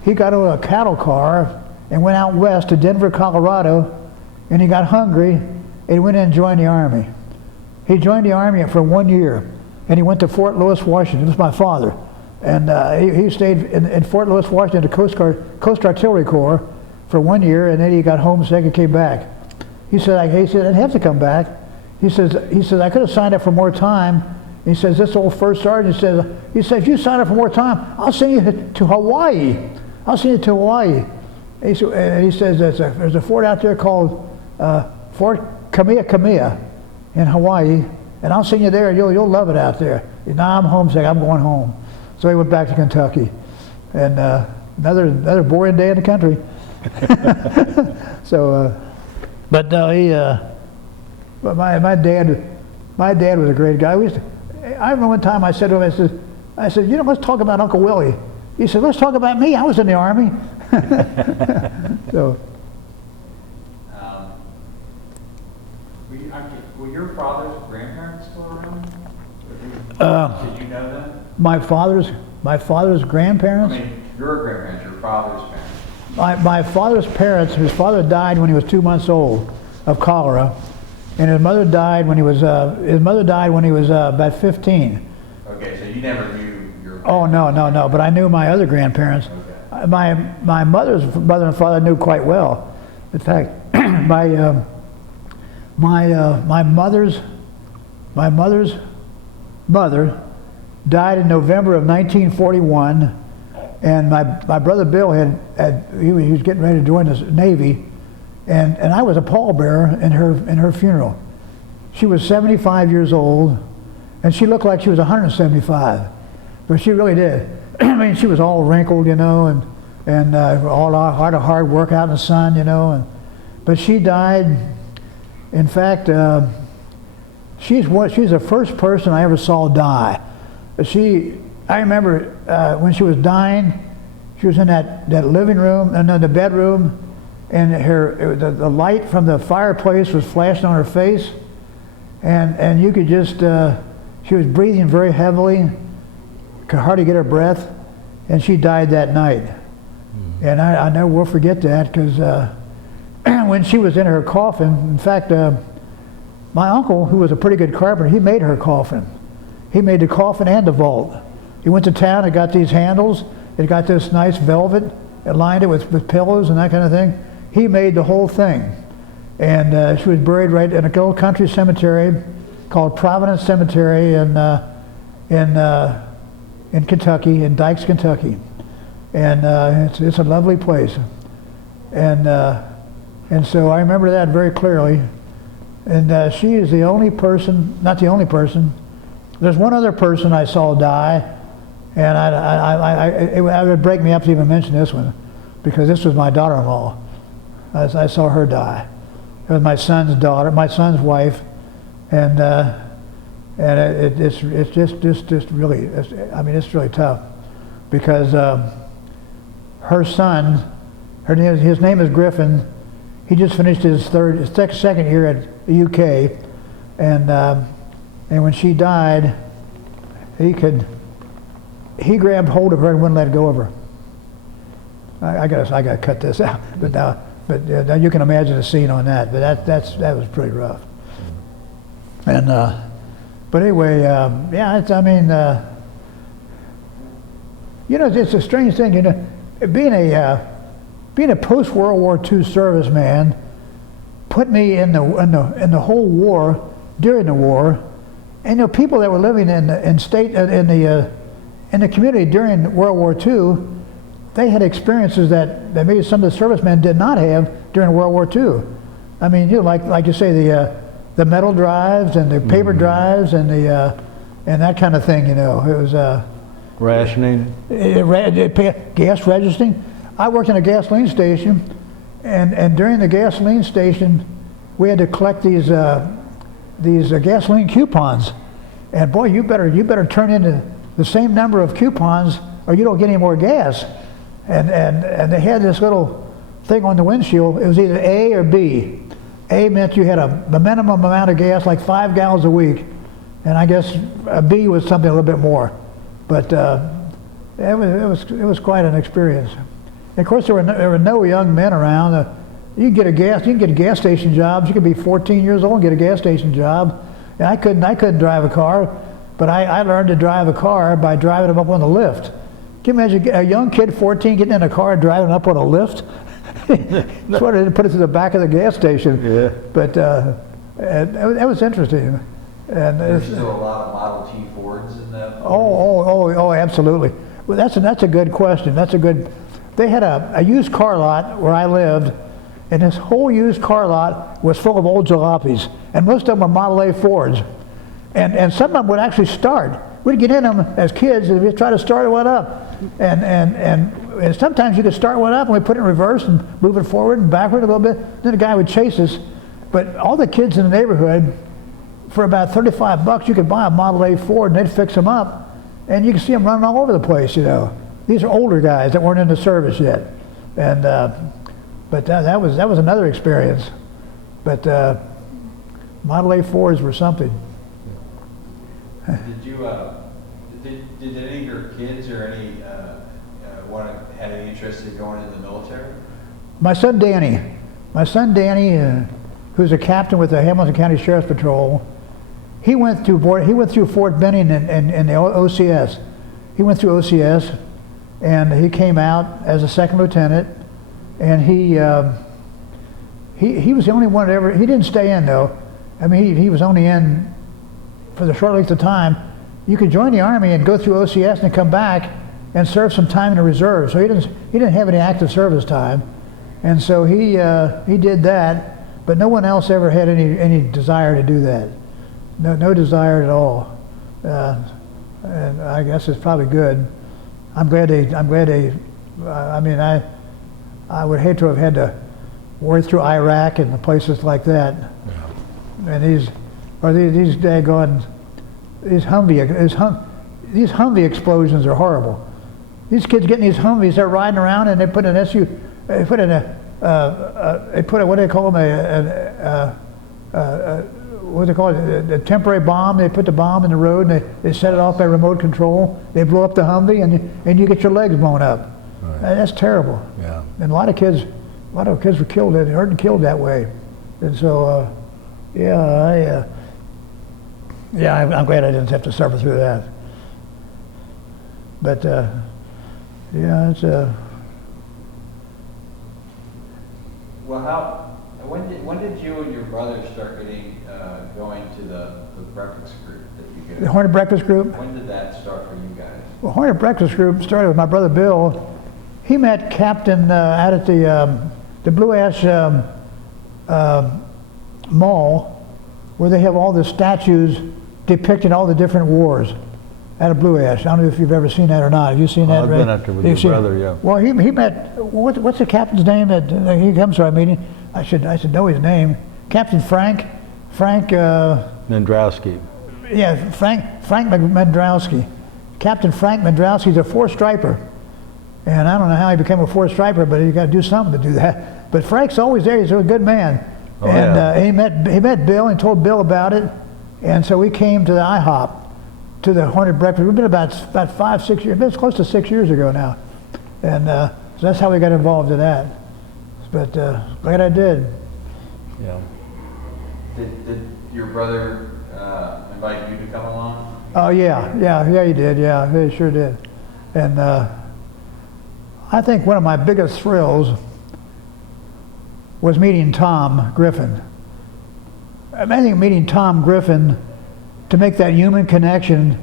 he got on a cattle car and went out west to Denver, Colorado, and he got hungry and he went in and joined the Army. He joined the Army for 1 year, and he went to Fort Lewis, Washington. This was my father. And he stayed in Fort Lewis, Washington, the Coast Artillery Corps for 1 year, and then he got homesick and came back. He said, I didn't have to come back. He says, I could have signed up for more time. He says, this old first sergeant says, if you sign up for more time, I'll send you to Hawaii. I'll send you to Hawaii. And he says, there's a fort out there called Fort Kamehameha in Hawaii, and I'll send you there, and you'll love it out there. Nah, I'm homesick, I'm going home. So he went back to Kentucky. And another boring day in the country. So, but no, but my dad was a great guy. I remember one time I said to him, I said, you know, let's talk about Uncle Willie. He said, let's talk about me. I was in the Army. So. Were your father's grandparents still around? Did you know them? My father's I grandparents. mean, your grandparents, your father's parents. My father's parents. His father died when he was 2 months old of cholera, and his mother died when he was about 15. Okay, so you never knew your. Oh no. But I knew my other grandparents. Okay. My mother's mother and father I knew quite well. In fact, my mother's mother died in November of 1941, and my brother Bill he was getting ready to join the Navy, and I was a pallbearer in her funeral. She was 75 years old, and she looked like she was 175, but she really did. I mean, she was all wrinkled, you know, and all hard work out in the sun, you know, but she died. In fact, she's the first person I ever saw die. I remember when she was dying, she was in that living room, and then the bedroom, and the light from the fireplace was flashing on her face, and you could just, she was breathing very heavily, could hardly get her breath, and she died that night. And I never will forget that, because when she was in her coffin, in fact, my uncle, who was a pretty good carpenter, he made her coffin. He made the coffin and the vault. He went to town and got these handles. It got this nice velvet. It lined it with pillows and that kind of thing. He made the whole thing. And she was buried right in a little country cemetery called Providence Cemetery in Kentucky, in Dykes, Kentucky. And it's a lovely place. And so I remember that very clearly. And she is the only person, not the only person. There's one other person I saw die, and it would break me up to even mention this one, because this was my daughter-in-law. I saw her die. It was my son's daughter, my son's wife, and it's just really, it's really tough, because her son, his name is Griffin. He just finished his second year at the UK, and when she died, he grabbed hold of her and wouldn't let go of her. I gotta cut this out, but now you can imagine the scene on that. But that was pretty rough. And but anyway, yeah, it's a strange thing, you know, being a post-World War II serviceman put me in the whole war, during the war. And you know, people that were living in the community during World War II, they had experiences that maybe some of the servicemen did not have during World War II. I mean, you know, like you say, the metal drives and the paper drives and that kind of thing. You know, it was Rationing. Gas registering. I worked in a gasoline station, and during the gasoline station, we had to collect these gasoline coupons, and boy, you better turn in the same number of coupons, or you don't get any more gas. And they had this little thing on the windshield. It was either A or B. A meant you had the minimum amount of gas, like 5 gallons a week, and I guess B was something a little bit more. But it was quite an experience. And of course, there were no young men around. You can get gas station jobs. You could be 14 years old and get a gas station job. And I couldn't drive a car, but I learned to drive a car by driving them up on the lift. Can you imagine a young kid, 14, getting in a car and driving up on a lift? That's why they didn't put it to the back of the gas station. Yeah. But that was interesting. And There's still a lot of Model T Fords in the. Oh, absolutely. Well, that's a good question. They had a used car lot where I lived, and this whole used car lot was full of old jalopies, and most of them were Model A Fords. And some of them would actually start. We'd get in them as kids and we'd try to start one up. And sometimes you could start one up and we put it in reverse and move it forward and backward a little bit. Then the guy would chase us. But all the kids in the neighborhood, for about $35, you could buy a Model A Ford and they'd fix them up. And you could see them running all over the place, you know. These are older guys that weren't in the service yet. And but that was another experience. But Model A Fords were something. Did you, did any of your kids or any, had any interest in going in the military? My son Danny, who's a captain with the Hamilton County Sheriff's Patrol, he went through Fort Benning in the OCS. He went through OCS, and he came out as a second lieutenant, and he was the only one that ever, he didn't stay in though. I mean, he was only in for the short length of time. You could join the Army and go through OCS and come back and serve some time in the reserve. So he didn't have any active service time. And so he did that, but no one else ever had any desire to do that. No desire at all. And I guess it's probably good. I'm glad they, I mean, I would hate to have had to work through Iraq and places like that. Yeah. And these daggone, these Humvee explosions are horrible. These kids get in these Humvees, they're riding around, and they put an they put what do they call them, what do they call it, a temporary bomb. They put the bomb in the road, and they set it off by remote control. They blow up the Humvee, and you get your legs blown up. Right. That's terrible. Yeah. And a lot of kids were killed, hurt and killed that way. And so, I'm glad I didn't have to suffer through that. But it's Well, when did you and your brother start going to the breakfast group that you go? The Hornet Breakfast Group? When did that start for you guys? Well, Hornet Breakfast Group started with my brother Bill. He met Captain out at the Blue Ash Mall, where they have all the statues depicting all the different wars out of Blue Ash. I don't know if you've ever seen that or not. Have you seen that? I've been out there with your brother, yeah. Well, he met, what's the captain's name that he comes to our meeting? I should know his name. Captain Frank Mendrowski. Yeah, Frank Mendrowski. Captain Frank Mendrowski's a four-striper. And I don't know how he became a four-striper, but you got to do something to do that. But Frank's always there. He's a good man. Oh, and yeah. He met Bill and told Bill about it. And so we came to the IHOP, to the Hornet Breakfast. We've been about 5, 6 years. It's close to 6 years ago now. And so that's how we got involved in that. But glad I did. Yeah. Did your brother invite you to come along? Oh yeah, he did. Yeah, he sure did. And I think one of my biggest thrills was meeting Tom Griffin. I think meeting Tom Griffin to make that human connection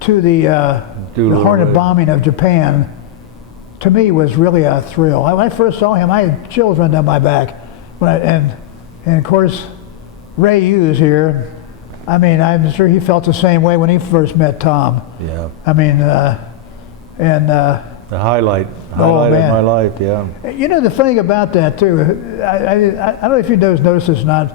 to the Hornet bombing of Japan, to me, was really a thrill. When I first saw him, I had chills run down my back. And of course, Ray Hughes here, I mean, I'm sure he felt the same way when he first met Tom. Yeah. I mean, the highlight of my life, yeah. You know, the thing about that too, I don't know if you noticed this or not,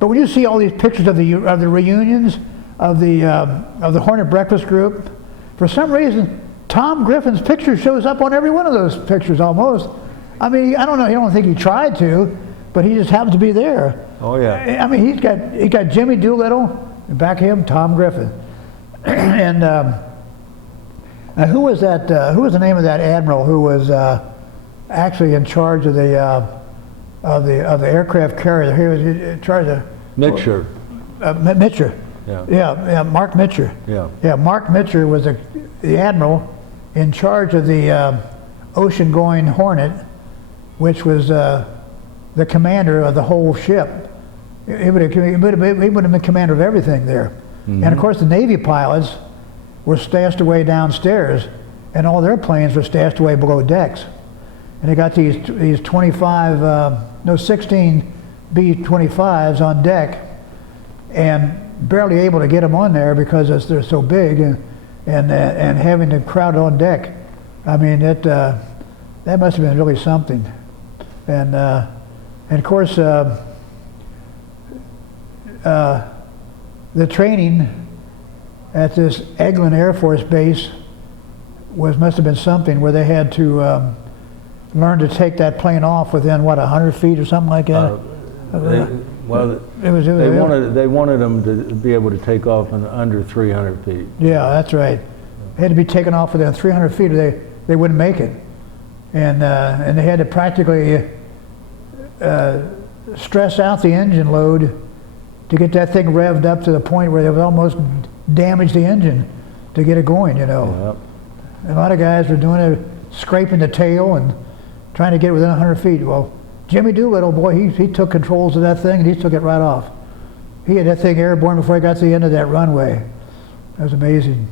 but when you see all these pictures of the reunions of the Hornet Breakfast Group, for some reason, Tom Griffin's picture shows up on every one of those pictures almost. I mean, I don't know. I don't think he tried to, but he just happens to be there. Oh yeah. I mean, he got Jimmy Doolittle, and back of him, Tom Griffin, and. Who was that? Who was the name of that admiral who was actually in charge of the aircraft carrier? He was in charge of Mitcher. Mitcher. Yeah, Mark Mitcher. Yeah, Mark Mitcher was the admiral in charge of the ocean-going Hornet, which was the commander of the whole ship. He would have been commander of everything there. Mm-hmm. And of course, the Navy pilots were stashed away downstairs, and all their planes were stashed away below decks. And they got these 16 B-25s on deck, and barely able to get them on there because they're so big, and having to crowd on deck. I mean, that must have been really something. And of course, the training at this Eglin Air Force Base must have been something, where they had to learn to take that plane off within, what, 100 feet or something like that? Well, they wanted them to be able to take off in under 300 feet. Yeah, that's right. They had to be taken off within 300 feet or they wouldn't make it. And they had to practically stress out the engine load to get that thing revved up to the point where they would almost damage the engine to get it going, you know. Yep. A lot of guys were doing it, scraping the tail and trying to get it within 100 feet. Well, Jimmy Doolittle, boy, he took controls of that thing and he took it right off. He had that thing airborne before he got to the end of that runway. That was amazing.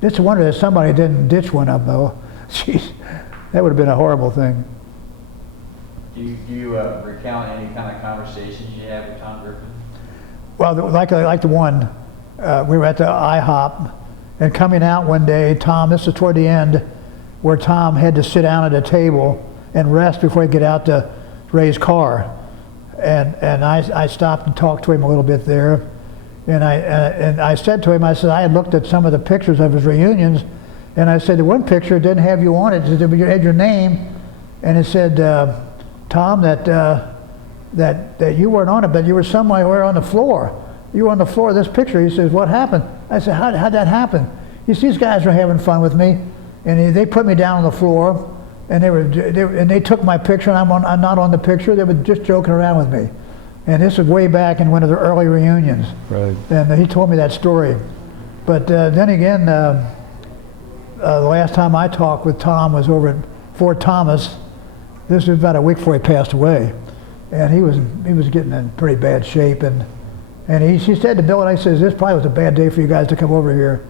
It's a wonder that somebody didn't ditch one of them, though. Jeez, that would have been a horrible thing. Do you recount any kind of conversations you had with Tom Griffin? Well, like the one, we were at the IHOP, and coming out one day, Tom, this is toward the end, where Tom had to sit down at a table and rest before he'd get out to Ray's car. And I stopped and talked to him a little bit there. And I said to him, I said, I had looked at some of the pictures of his reunions, and I said, the one picture didn't have you on it, it had your name, and it said, Tom, that you weren't on it, but you were somewhere on the floor. You were on the floor of this picture. He says, what happened? I said, how'd that happen? He says, these guys were having fun with me, and they put me down on the floor, and they took my picture, and I'm not on the picture. They were just joking around with me. And this was way back in one of the early reunions. Right. And he told me that story. But then again, the last time I talked with Tom was over at Fort Thomas. This was about a week before he passed away. And he was getting in pretty bad shape. And he said to Bill and I, says, this probably was a bad day for you guys to come over here.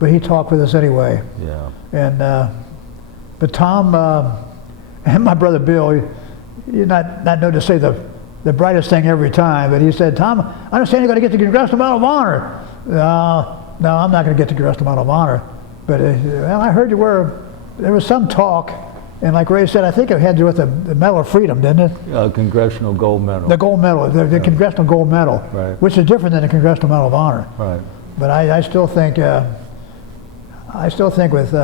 But he talked with us anyway. Yeah. And but Tom and my brother Bill, you're not known to say the brightest thing every time, but he said, Tom, I understand you're going to get the Congressional Medal of Honor. No, I'm not going to get the Congressional Medal of Honor. But well, I heard there was some talk, and like Ray said, I think it had to do with the Medal of Freedom, didn't it? Congressional Gold Medal. The gold medal, the Congressional Gold Medal, Right. which is different than the Congressional Medal of Honor. Right. But I still think with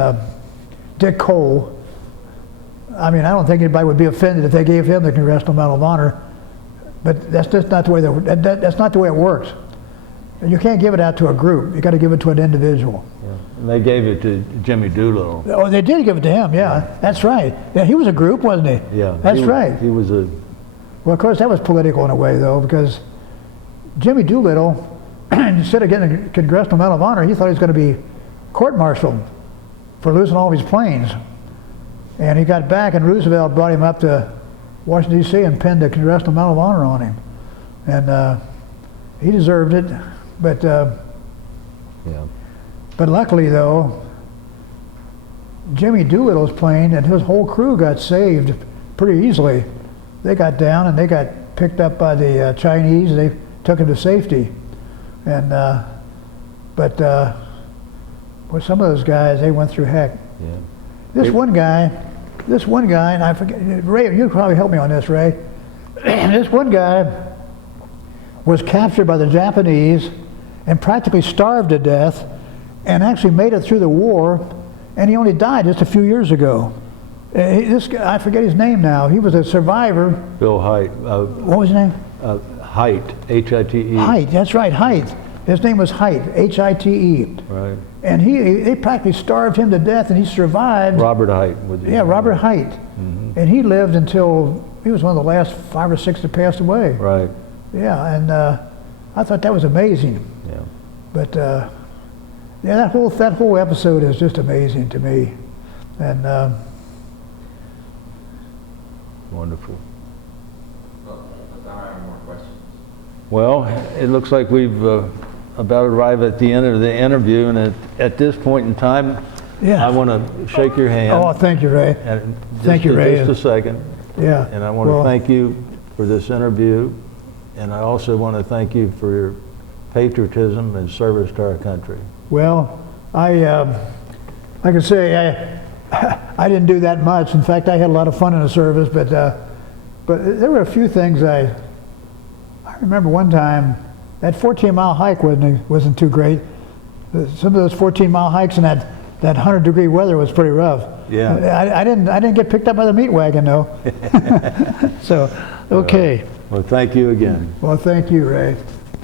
Dick Cole, I mean, I don't think anybody would be offended if they gave him the Congressional Medal of Honor, but that's just not the way that's not the way it works. You can't give it out to a group. You got to give it to an individual. Yeah. And they gave it to Jimmy Doolittle. Oh, they did give it to him. Yeah, that's right. Yeah, he was a group, wasn't he? Yeah. That's right. He was a. Well, of course, that was political in a way, though, because Jimmy Doolittle, instead of getting a Congressional Medal of Honor, he thought he was going to be court-martialed for losing all of his planes. And he got back, and Roosevelt brought him up to Washington, D.C. and pinned the Congressional Medal of Honor on him. And he deserved it, but Yeah. but luckily, though, Jimmy Doolittle's plane and his whole crew got saved pretty easily. They got down and they got picked up by the Chinese. They took him to safety. And but well, some of those guys, they went through heck. Yeah. This one guy, and I forget, Ray, you probably help me on this, Ray. This one guy was captured by the Japanese and practically starved to death and actually made it through the war, and he only died just a few years ago. This guy, I forget his name now. He was a survivor. Bill Hite. What was his name? Hite. H-I-T-E. Hite, that's right, Hite. His name was Hite, H-I-T-E. Right. And they practically starved him to death, and he survived. Robert Hite was his Yeah, name. Robert Hite. Mm-hmm. And he lived until, he was one of the last 5 or 6 that passed away. Right. Yeah, and I thought that was amazing. Yeah. But yeah, that whole episode is just amazing to me. And Wonderful. Well, I don't have any more questions. Well, it looks like we've about arrived at the end of the interview, and at this point in time, yeah. I want to shake your hand. Oh, thank you, Ray. And Thank you, Ray. Just a second. Yeah. And I want to thank you for this interview, and I also want to thank you for your patriotism and service to our country. Well, I can say I didn't do that much. In fact, I had a lot of fun in the service, but there were a few things I remember one time. That 14-mile hike wasn't too great. Some of those 14-mile hikes in that 100-degree weather was pretty rough. Yeah. I didn't get picked up by the meat wagon though. So okay. Right. Well, thank you again. Well, thank you, Ray.